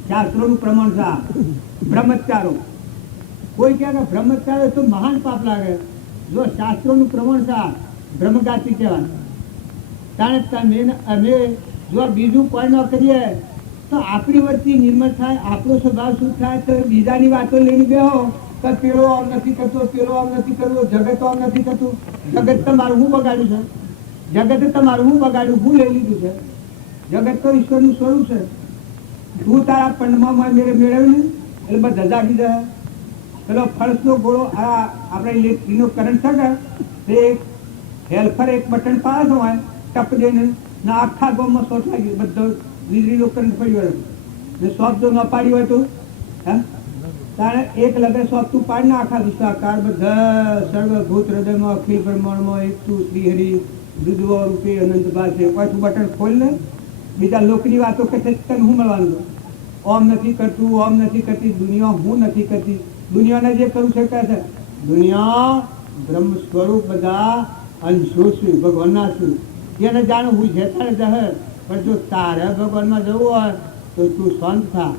શાસ્ત્રોનું પ્રમાણ છે બ્રહ્મચારો. કોઈ કહે કે બ્રહ્મચારો તો મહાન પાપ લાગે. જો શાસ્ત્રોનું પ્રમાણ છે બ્રહ્મગાતી કહેવાય. કારણ અમે જો બીજું કોઈ ન કરીએ તો આપણી વચ્ચે નિર્મળ થાય, આપણો સ્વભાવ શું થાય. તો બીજાની વાતો લઈને બેહો કે પેલો આમ નથી કરતો, પેલો આમ નથી કરતો, જગત આમ નથી કરતું. જગત તમારું શું બગાડ્યું છે? જગતે તમારું શું બગાડ્યું? શું લઈ લીધું છે? જગત તો ઈશ્વરનું સ્વરૂપ છે. તું તારા પંડમાં મેળવ્યું એટલે બધા જાગી જાય. પેલો ફર્સ્ટનો ગોળો આપણે ઇલેક્ટ્રિકનો કરંટ છે તે હેલ્પર એક બટન પાસ હોય ટપ દઈને ના આખા ગામમાં શોર્ટ લાગી બધો વીજળીનો કરંટ પડ્યો રહ્યો. ને શોપ જો ન પાડી હોય તો તારે એક લગે શોપ તું પાડી ના આખા વિશ્વાકાર બધા સર્વભૂત હૃદયમાં અખિલ બ્રહ્માંડમાં એક તું શ્રી હરિ દુધવો રૂપે અનંત ભાષે પાછું બટન ખોલ ને બીજા લોકની વાતો કે તને શું મળવાનું? ઓમ નથી કરતું, ઓમ નથી કરતી, દુનિયા હું નથી કરતી. દુનિયાને જે કરવું છે કહે છે દુનિયા બ્રહ્મ સ્વરૂપ બધા અંશો છું, ભગવાનના છું. એને જાણું હું છે તારે જહે. પણ જો તારે ભગવાનમાં જવું હોય તો તું શાંત થા,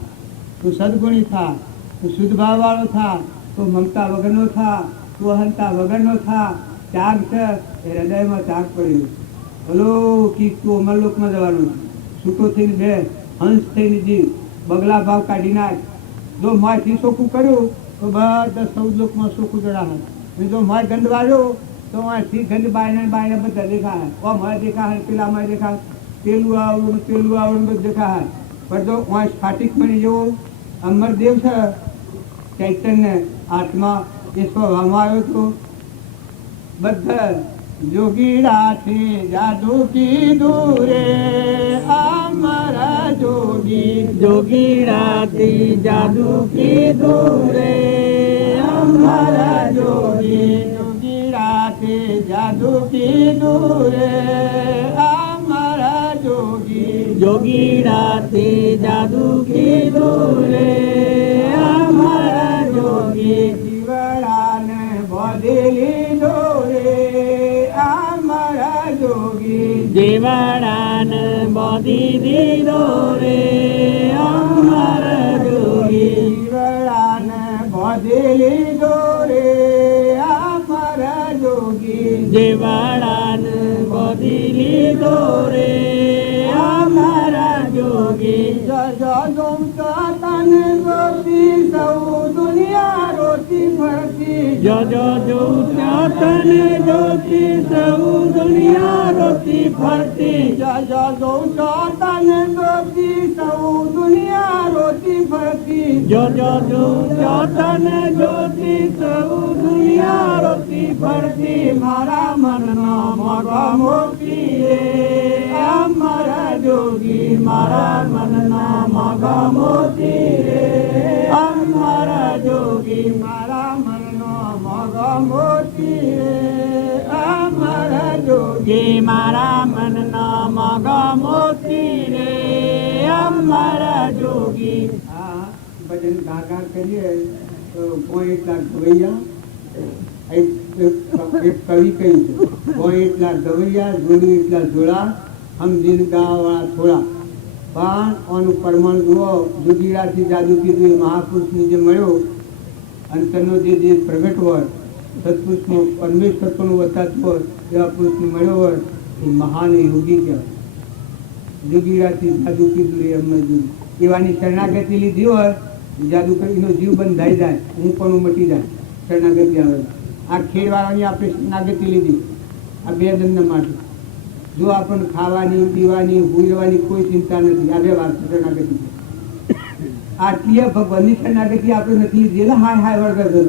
તું સદગુણી થા, તું શુદ્ધ ભાવવાળો થા, તું મમતા વગરનો થા, તું અહંતા વગરનો થા. ત્યાગ છે એ હૃદયમાં ત્યાગ પડ્યું. ભલો કીક તું અમરલોકમાં જવાનું છે. છૂટો થઈને બે, હંસ થઈને જીવ, બગલા ભાવ કાઢી નાખ. જો માયથી ચોખ્ખું કર્યું તો બધા 14 લોકમાં ચોખ્ખું જડાવે. જો માય ગંધ વાળ્યો તો અહીંથી ગંધ બાયને બધા દેખાય. માય દેખાય, પેલા માય દેખાય, પેલું આવડું બધું દેખાય. પણ જો અહીં સ્ફાટિક મળી જેવો અમરદેવ છે ચૈતન્ય આત્મા એ સ્વભાવમાં આવ્યો તો બધા જોગીડાથી જાદુ કીધું રે અમારા જોગી. જોગીડાથી જાદુ કીધું રે અમારા જોગી. જોગીડાથી જાદુ કીધું રે અમારા જોગી. જોગીડાથી જાદુ કીધું રે અમારા જોગી. જીવડાને બોધી લીધો રે અમારા જોગી. જીવડાને બોધી દીધો રે અમારા જોગી. જીવડાને બોધી લીધો રે અમારા જોગી. જીવડાને બોધી લીધો રે અમારા જોગી. જો તને જોતી સૌ દુનિયા રોતી ફરતી. જો તને જોતી સૌ દુનિયા રોતી ફરતી. જો તને જોતી સૌ દુનિયા રોતી ફરતી. જો તને જોતી સૌ દુનિયા રોતી ફરતી. મારા મનનો મોગો મોતી રે અમારા જોગી. મારા મનના મોગો મોતી રે અમારા જોગી. મારા મનનો મોગો મોતી રે અમારા જોગી. મારા મનના મોગો મોતી રે અમારા જોગી. હા ભજન ગાગા કરીએ તો કોઈ એટલા ગવૈયા એક કવિ કહ્યું છે કોઈ એટલા ગવૈયા જોડી એટલા જોડા હમ દિન ગાવાળા થોડા. પણ આનું પરમાણ જુઓ. જોગીરાથી જાદુ કીધું એ મહાપુરુષની જે મળ્યો અંતરનો જે પ્રગટ હોય સત્પુરુષનો પરમેશ્વર પણ વતાતું હોય એવા પુરુષને મળ્યો હોય એ મહાન યોગી કહેવાય. જોગીરાથી જાદુ કીધું રે અમર જોગી. એવાની શરણાગતિ લીધી હોય જાદુ કરીને જીવ બંધાઈ જાય, હું પણ મટી જાય. શરણાગતિ આવે આ ખેડવાળાની આપણે શરણાગતિ લીધી આ બે દંડ માટે. જો આપણને ખાવાની પીવાની ભૂલવાની કોઈ ચિંતા નથી. આ બે વાત શરણાગતિ. આટલી ભગવાનની શરણાગતિ આપણે નથી લીધી એટલે હાય હાય વળગર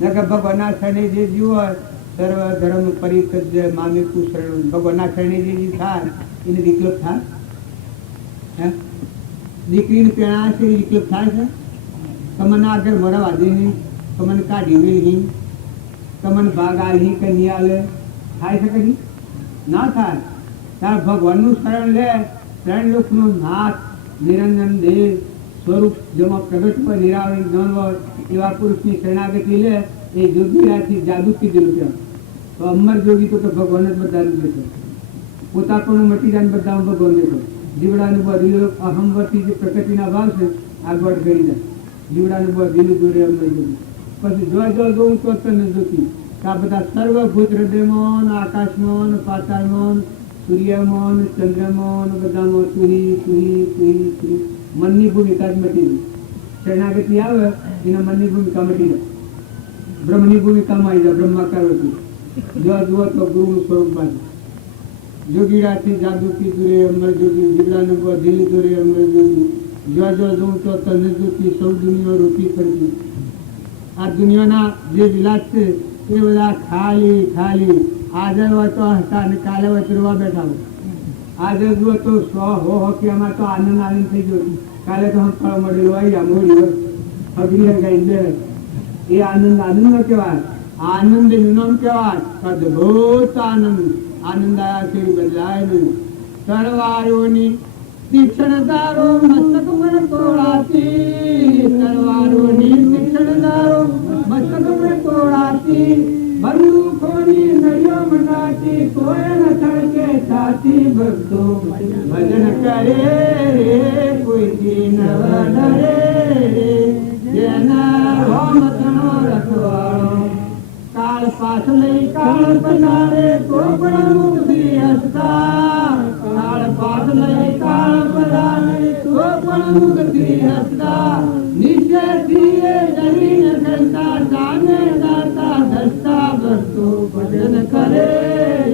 નકર ભગવાનના શરણે જે જીવ હોય સર્વ ધર્મ પરિત્યજ્ય મામેકુ શરણ. ભગવાનના શરણે જે જીવ થાય એને વિકલ્પ થાય? હે દીકરીને પેણા છે એ વિકલ્પ થાય છે? તમને આગળ મરવા વાદી નહીં, તમને કાઢી નહીં, તમને ભાગ આલી કન્યા આલે, થાય છે કદી? ના થાય. ત્યારે ભગવાનનું શરણ લે, ત્રણ લોકનો નાથ નિરંજન દેહ સ્વરૂપ જેમાં પ્રગટ હોય નિરાવરણ જ્ઞાન હોય એવા પુરુષની શરણાગતિ લે એ જોગીરાથી જાદુ કીધેલું કહેવાય. તો અમર જોગી તો ભગવાન જ બધાનું દેખો, પોતા પણ મટી જાય બધા ભગવાન દેખો. જીવડાનું બધું અહમવર્તી જે પ્રકૃતિના ભાવ છે આગળ ગળી જાય. જીવડાનું બધું દિલું દોરે અમર જોગી. પછી જો જોઉં તો તને જોતી આ બધા સર્વભૂત હૃદયમાં આકાશમાં પાતાળમાં સૂર્યમાં ચંદ્રમાં બધામાં તુરી તુરી તુરી તુરી મનની ભૂમિકા જ મટી જાય. શરણાગતિ આવે એના મનની ભૂમિકા મટી જાય, બ્રહ્મની ભૂમિકામાં આવી જાય. બ્રહ્માકાર હતી જો જુઓ તો ગુરુનું સ્વરૂપ બાજુ. જોગીરાથી જાદુ કીધું રે અમર જોગી, જીવડાનું દિલ દોરે અમર જોગી. જો જોઉં તો તને જોતી સૌ દુનિયા રોટી કરતી. આ દુનિયાના જે વિલાસ છે એ બધા ખાલી ખાલી. આજે હોય તો હતા અને કાલે હોય તો રોવા બેઠા હોય. આજે જુઓ તો 100 હો કે એમાં તો આનંદ આનંદ થઈ ગયો. કાલે તો હમ ફળ મળેલું આવી ગયા મોડી અગ્નિ ગાઈ દે એ આનંદ આનંદ નો કહેવાય. આનંદ નામ કહેવાય અદભુત આનંદ. આનંદ આયા છે બદલાય નહીં. તરવારોની તીક્ષ્ણદારો મસ્તક પર તોડાતી, તરવારોની તીક્ષ્ણદારો મસ્તક પર તોડાતી, બંદૂકોની નળીઓ મનાતી, કોઈ ન થડકે છાતી. ભક્તો ભજન કરે રે કોઈથી નવ ડરે રે, જેના રોમતનો રખવાળો. કાળ પાછ લઈ કાળ પધારે તો પણ મુક્તિ હસતા, કાળ પાછ લઈ કાળ પધારે તો પણ મુક્તિ હસતા. નિશ્ચયથી એ ડરીને કરતા જાને દાતા ધસતા. ભક્તો ભજન કરે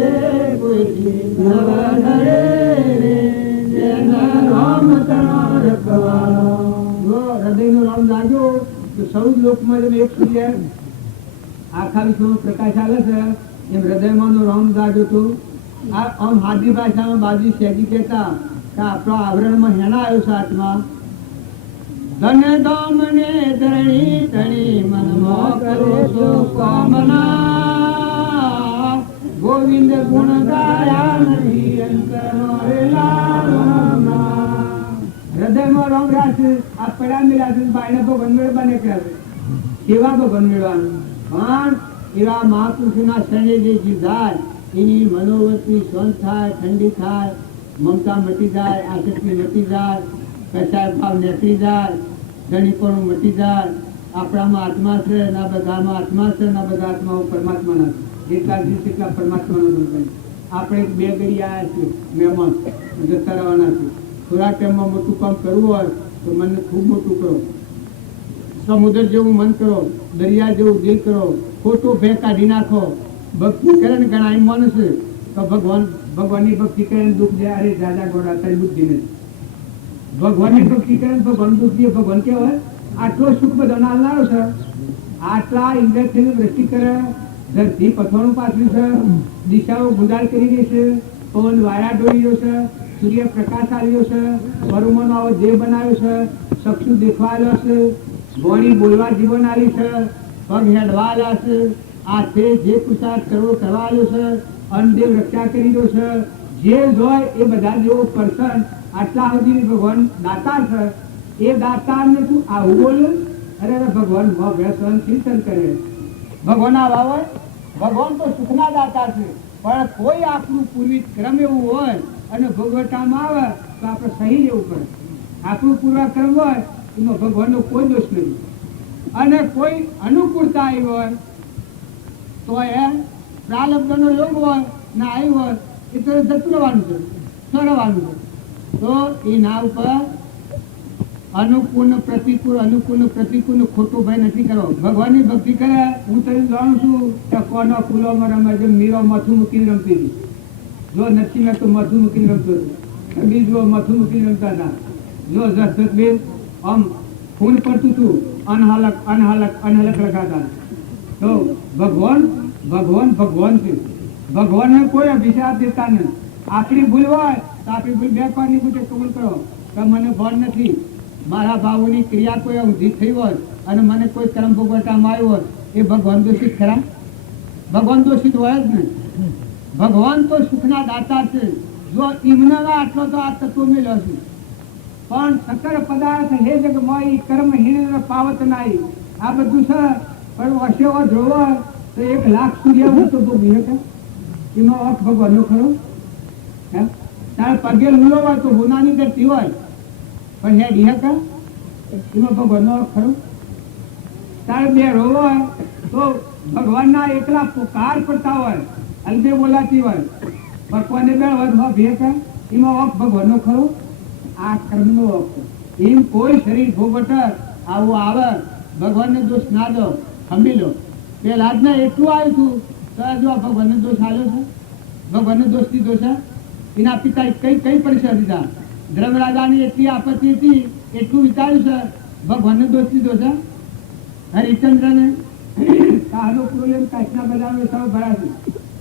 રે કોઈથી નવ ડરે રે, જેના રોમતનો રખવાળો. જો હૃદયનો રામ લાગ્યો તો સૌ લોકમાં જેમ એક સૂર્ય આખા વિશ્વનો પ્રકાશ આવે છે એમ હૃદયમાં રામ જાગ્યો હતો. આ આમ હાદી ભાષામાં બાજી શેજી કહેતા કે આપણો આવરણમાં હેણા આવ્યો છે આત્મા. ધન ધામ ને ધરણી ધણી મનમાં કરો છો કામના, ગોવિંદ ગુણ ગાયા નથી અંતરનો રેલા. હૃદયમાં રામ રાશે આ પડ્યા મેળા છે બાયને ભગવાન મેળવા ને કહેવાય. કેવા ભગવાન મેળવાનું? પણ એવા મહાપુરુષોના શરણે જે જીવ જાય એની મનોવૃત્તિ શાંત થાય, ઠંડી થાય, મમતા મટી જાય, આસક્તિ મટી જાય, કચાર ભાવ નીકળી જાય, ધણીપણું મટી જાય. આપણામાં આત્મા છે, ના બધામાં આત્મા છે, ના બધા આત્માઓ પરમાત્માના છે. જેટલા જીવ એટલા પરમાત્માનો ગણ. આપણે બે ઘડી આવ્યા છીએ મહેમાન જતા રહેવાના છે. થોડા ટાઈમમાં મોટું કામ કરવું હોય તો મને ખૂબ મોટું કરો. સમુદ્ર જેવું મન કરો, દરિયા જેવું દિલ કરો, ખોટું ભે કાઢી નાખો. ભક્તિ કરે ને ઘણા એમ માનું છે તો ભગવાનની ભક્તિ કરે દુઃખ જાય. અરે દાદા ગોડા તારી બુદ્ધિ નથી. ભગવાનની ભક્તિ કરે ભગવાન દુઃખ દે. ભગવાન કેવાય આટલો સુખ બધાને આવનારો છે. આટલા ઇન્દ્રથી દ્રષ્ટિ કરે, ધરતી પથવાનું પાછું છે, દિશાઓ ગુંદાર કરી દે છે, પવન વાયા ડોરી રહ્યો છે, સૂર્ય પ્રકાશ આવ્યો છે, વરુમનો આવો દેહ બનાવ્યો છે, ચક્ષુ દેખવા આવ્યો છે, વાણી બોલવા જીવન આવી છે, પગ હેડવા આવ્યા છે, હાથે જે પુરુષાર્થ કરવો કરવા આવ્યો છે, અન્નદેવ રક્ષા કરી દો છે. જે જોય એ બધા જેવો પર્સન આટલા સુધી ભગવાન દાતાર છે. એ દાતાર ને તું આવું બોલ? અરે ભગવાન વ્યસન ચિંતન કરે. ભગવાન આવા હોય, ભગવાન તો સુખના દાતાર છે. પણ કોઈ આપણું પૂર્વિક ક્રમ એવું હોય અને ભોગવટામાં આવે તો આપણે સહી લેવું પડે. આપણું પૂર્વક્રમ હોય એમાં ભગવાનનો કોઈ દોષ નથી. અને કોઈ અનુકૂળતા આવી હોય તો એ પ્રાલબ્ધનો યોગ હોય ને આવ્યું હોય એ તો જતું રહેવાનું છે, સરવાનું છે. તો એ ના ઉપર અનુકૂળ પ્રતિકૂળ ખોટું ભય નથી કરવો. ભગવાનની ભક્તિ કરે. હું તને જાણું છું કે કોનો ફૂલો રમે છે. મીરો મથું મૂકીને રમતી હતી. જો નથી મેં તો મથું મૂકીને રમતો હતો. બીજો મથું મૂકીને રમતા હતા. જો જસબેન આમ ફૂલ પડતું હતું. અનહલક લખાતા. તો ભગવાન છે. ભગવાનને કોઈ અભિશાપ દેતા નથી. આપણી ભૂલ હોય તો આપણી ભૂલ 2 પારની પૂછે કબૂલ કરો કે મને ભાન નથી. મારા ભાવોની ક્રિયા કોઈ ઊંધી થઈ હોય અને મને કોઈ કર્મ ભોગવટામાં આવ્યો હોય એ ભગવાન દોષિત ખરા? ભગવાન દોષિત હોય જ નહીં. ભગવાન તો સુખના દાતા છે. જો ઇમના આટલો તો આ તત્વ મેળવ્યો છે. પણ સકળ પદાર્થ હે જગમય કર્મહીન પાવત નાઈ. આ બધું છે. પણ વસ્યો જોવો તો 1,00,000 સૂર્ય હું તો ભોગવી શકે. એનો અર્થ ભગવાનનો ખરો? તારે પગે લૂલો હોય તો હોનાની કરતી હોય પણ હે ડીહક એમાં ભગવાનનો અર્થ ખરો? તારે 2 રોવો હોય તો ભગવાનના એકલા પુકાર પડતા હોય અલબે બોલાતી હોય પણ કોને 2 હોય ભેક એમાં અર્થ ભગવાનનો ખરો? આ કર્મનો અર્થ. એમ કોઈ શરીર ભોગવટ આવું આવે ભગવાનને દોષ ના દો, સમજી લો. પેલા જ ને એટલું આવ્યું હતું તો જો ભગવાનને દોષ આવ્યો છે. ભગવાનને દોષથી દોષ એના પિતા કઈ પરીક્ષા દીધા. ધર્મરાજાની એટલી આપત્તિ હતી એટલું વિચાર્યું છે ભગવાનને દોષથી દોષ. હરિચંદ્રને કાહનો પ્રોબ્લેમ કાચના બજારનો સૌ ભરા છે.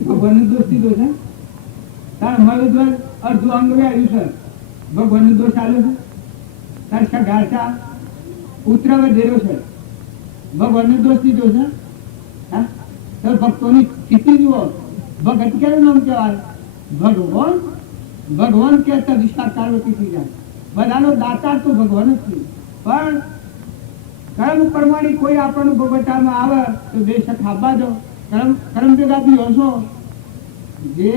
ભગવાનને દોષથી દોષ. તાર મરુદ્વર અડધું અંગ આવ્યું છે ભગવાનને દોષ આવ્યો છે. તાર સગાસા પુત્ર વધેરો છે ભગવાનને દોષથી દોષ. ભક્તોની સ્થિતિ જુઓ. ભગત કેવું નામ કહેવાય? ભગવાન કહેતા વિસ્તાર પાર્વતી થઈ જાય. બધાનો દાતા તો ભગવાન જ છે. પણ કર્મ પ્રમાણે કોઈ આપણને ભોગવટામાં આવે તો 2 શક આપવા દો. કર્મ ભેગા બી હોશો. જે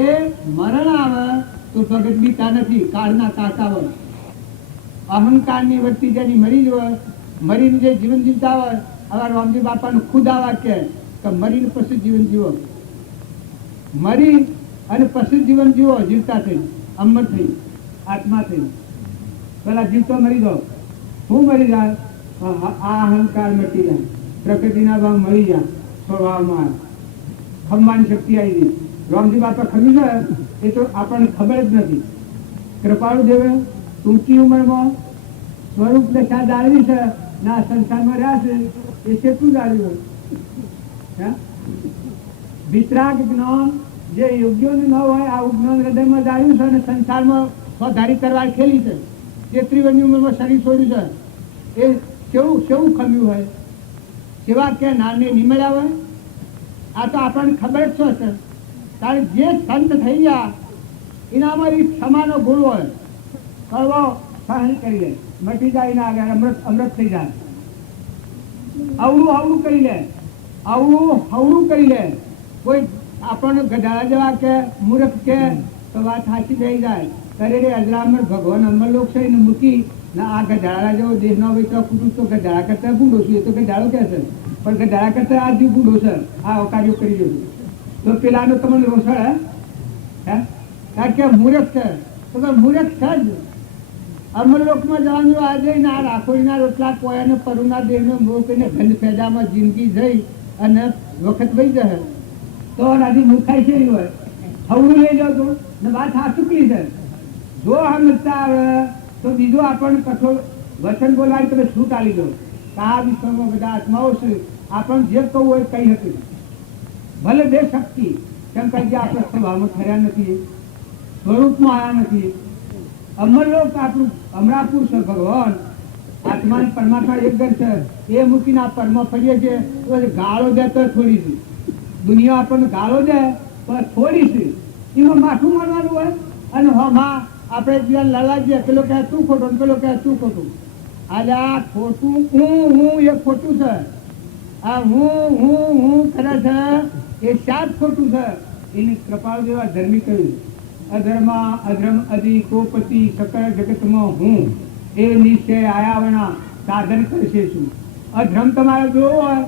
મરણ આવે તો ભગત બીતા નથી. કાળના તાતા હોય. અહંકારની વૃત્તિ જેની મરી જ હોય, મરીને જે જીવન જીવતા હોય. હવે રામજી બાપાનું ખુદ આ વાક્ય કે મરીને પછી જીવન જીવો. મરી અને પછી જીવન જીવો. જીવતા થઈ અમર થઈ આત્મા થઈ. પેલા જીવતો મરી દો. હું મરી જાય? આ અહંકાર મટી જાય. પ્રકૃતિના ભાવ મળી જાય. સ્વભાવમાં ખમવાની શક્તિ આવી ગઈ. રામજી બાપા ખમી છે એ તો આપણને ખબર જ નથી. કૃપાળુ દેવે ટૂંકી ઉંમરમાં સ્વરૂપ દશા જાળવી છે ના સંસારમાં રહ્યા છે એ કેટલું જાળવ્યું? વિતરાગ જ્ઞાન જે યોગ્યોનું ન હોય આ જ્ઞાન હૃદયમાં જાળવ્યું છે અને સંસારમાં સ્વધારી તરવાર ખેલી છે. 33 વર્ષની ઉંમરમાં શરીર છોડ્યું છે. એ કેવું ખમ્યું હોય? સેવા કે નાને નિમળ્યા હોય? આ તો આપણને ખબર જ છે. તારે જે સંત થઈ ગયા એનામાં ક્ષમાનો ગુણ હોય. કડવો સહન કરી લે, મટી જાય ના આગળ અમૃત થઈ જાય. અવળું કરી લે, હવળું કરી લે. કોઈ આપણને ગધાડા જેવા કે મૂર્ખ કે તો વાત સાચી થઈ જાય. કરે અજરામર ભગવાન અમરલોક છે એને મૂકી ના આ ગધાડા જેવો દેહ ના હોય તો ખુટું તો ગધાડા કરતા બૂઢો છું. એ તો ગધાડો કે છે પણ ગધાડા કરતા આ જીવ બૂઢો છે. આ કાર્યો કરી દઉં તો પેલાનો તમને રોષણ હે કારણ કે મૂર્ખ છે તો મૂર્ખ છે જ. અમરલોકમાં જવાનું આજે ના રાખોડીના રોટલા કોયાને પરુના દેહને મોકીને ગંધ ફેજામાં જિંદગી જઈ અને વખત વહી જાય તો રાજી મૂર્ખાઈ છે હોય. હવડું લઈ જાવ તો ને વાત હાચુકલી છે. જો હમતા આવે તો બીજો આપણને કઠોર વચન બોલાવી તમે છૂટ આલી દો. આ વિશ્વમાં બધા આત્માઓ છે. આપણને જે કહું હોય કહી શકે. ભલે 2 શક્તિ કેમ કહી કે આપણે સ્વભાવમાં ઠર્યા નથી, સ્વરૂપમાં આવ્યા નથી. અમરલોક આપણું અમરાપુર છે. ભગવાન આત્મા પરમાત્મા એક જ છે. એ મૂકીને આ પરમાં ફરીએ છીએ તો ગાળો દે તો થોડી છે. દુનિયા આપણને ગાળો દે પણ થોડી છે. એમાં માથું મારવાનું હોય અને માં આપણે જીવન લડવા જઈએ. પેલો કહે તું ખોટું, પેલો કહે તું ખોટું. આજે આ ખોટું હું એ ખોટું છે. આ હું કરે છે એ શાદ ખોટું છે. એની કૃપાળ જેવા ધર્મી કહ્યું અધર્મ અધિ કોપતિ સકળ જગતમાં હું એ નિશ્ચય આયાવના સાધન કરશે શું? અધર્મ તમારે જોવો હોય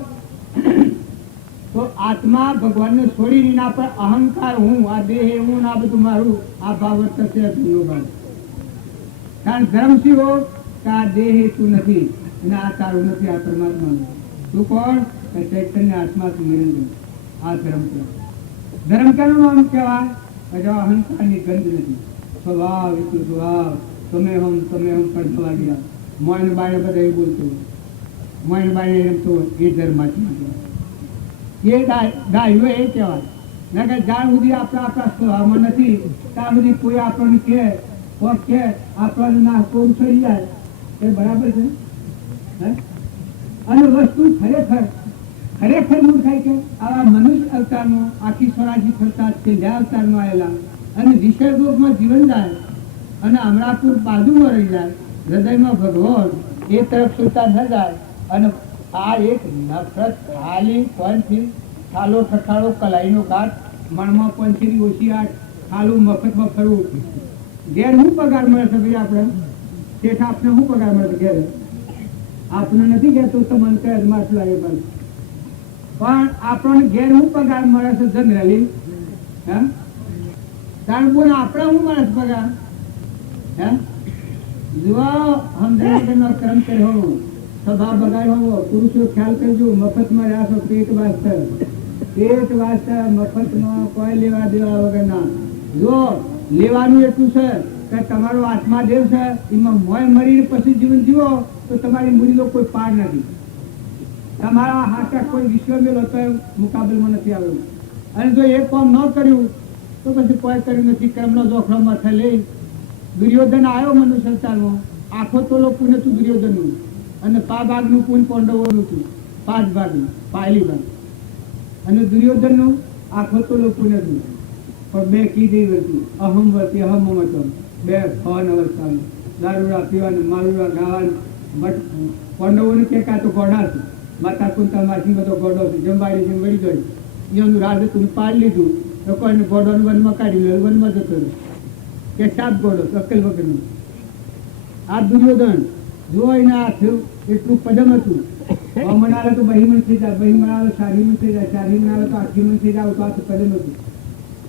તો આત્મા ભગવાનને છોડી એના પર અહંકાર હું આ દેહ હું આ બધું મારું આ ભાવ વર્ત છે. કારણ ધર્મ શિવો કે આ દેહ હેતુ નથી અને આ તારું નથી, આ પરમાત્માનું. તું કોણ? કે ચૈતન્ય આત્મા તું નિરંજન. આ ધર્મ કહેવાય. ધર્મ કેનું નામ કહેવાય? કે જો અહંકારની ગંધ નથી. સ્વભાવ એટલું સ્વભાવ તમે હમ પણ થવા ગયા. મોયન બાયને બધા એ બોલતું, મોયન બાયને એમ તો એ ધર્માત્મા એ ગાયું એ કહેવાય. ના કે જ્યાં સુધી આપણા સ્વભાવમાં નથી ત્યાં સુધી કોઈ આપણને કે આપણને ના કોઈ ચડી જાય એ બરાબર છે. અને વસ્તુ ખરેખર મૂર્ખાઈ કે આવા મનુષ્ય અવતારમાં આખી સ્વરાજી ફરતા છેલ્લા અવતારમાં આવેલા અને વિષય રોગમાં જીવન જાય અને અમરાપુર બાજુમાં રહી જાય, હૃદયમાં ભગવાન એ તરફ સુતા ન જાય અને આ એક નફરત ખાલી પંચથી ખાલો ઠઠાડો કલાઈનો કાટ મણમાં પંચની ઓછી આઠ ખાલું મફતમાં ફરવું. ઘેર શું પગાર મળે છે ભાઈ? આપણે શેઠ આપને શું પગાર મળે છે? ઘેર આપણે નથી કહેતો તો મને કહે માથું લાગે પણ આપણને ઘેર શું પગાર મળે છે જનરલી? હે કારણ બોલ આપણે શું મળે છે પગાર? હે જુઓ સમજાય કર્મ કર્યો સભા બગાડ્યો. પુરુષો ખ્યાલ કરજો, મફતમાં રહ્યા છો પેટ વાસ્તે મફતમાં કોઈ લેવા દેવા વગરના. જો લેવાનું એટલું છે કે તમારો આત્મા દેવ છે, એમાં મોય મરીને પછી જીવન જીવો તો તમારી મૂડીનો કોઈ પાર નથી. તમારા હાથે કોઈ વિશ્વ મેળો તો મુકાબલમાં નથી આવ્યો. અને જો એ કામ ન કર્યું તો પછી કોઈ કર્યું નથી. કર્મનો જોખડો માથે લઈ દુર્યોધન આવ્યો મનુષ્ય સંસારમાં. આખો તોલો પુણ્ય હતું દુર્યોધનનું અને 5 ભાગનું પુણ્ય પાંડવોનું હતું. 5 ભાગનું પહેલી ભાગ અને દુર્યોધનનું આખો તોલો પુણ્ય હતું. પણ બે કીધી હતી અહમવતી અહમમતો બે ફન અવસ્થાનું દારૂડા પીવાનું મારુડા ગાવાનું. પાંડવોને કે કાં તો ગોડા છે, માતા કુંતા માસી બધો ગોડો છે, જંબાડી જેમ વળી ગઈ એનું રાજ હતું પાડી લીધું તો કોઈને ગોડોને વનમાં કાઢી લે, વનમાં જતો રહ્યો કે સાત ગોડો અક્કલ વગરનું. આ દુર્યોધન જો એના હાથ એટલું પદમ હતું. મનાવે તો બહીમન થઈ જાય, બહી મનાવે શારીમન થઈ જાય, શારી મનાવે તો આખીમન થઈ જાય. તો આ પદમ હતું.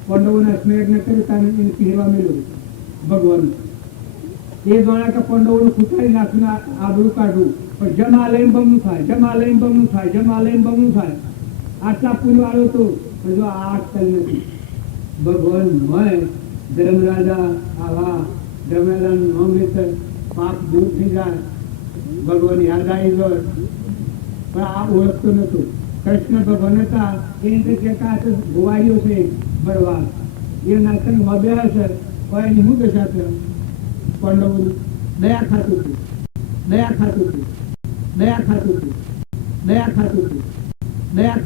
પાંડવોને સ્મેર ન કર્યું તાને એને પહેરવા મેળવ્યું ભગવાન. એ દ્વારા કે પાંડવોને ખૂટાડી નાખીને આબરૂ કાઢવું. પણ જમા લઈને બમનું થાય, જમા લઈને બમનું થાય, જમા લઈને બમનું થાય. આટલા પૂર્વ આવ્યો તો જો આ અક્કલ નથી. ભગવાન મય ધર્મરાજા આવા ધર્મેલાનું નામ લેતા પાપ દૂર થઈ જાય, ભગવાન યાદ આવી ગયો. પણ આ ઓળખતો નતો. કૃષ્ણ ભગવાન હતા એને કહેતા ગોવાળીઓ છે બળવા એ નાચન મબ્યા હશે કોઈ શું દશા છે? પાંડવો દયા ખાતું હતું, દયા ખાતું હતું, દયા ખાતું હતું, દયા ખાતું હતું, દયા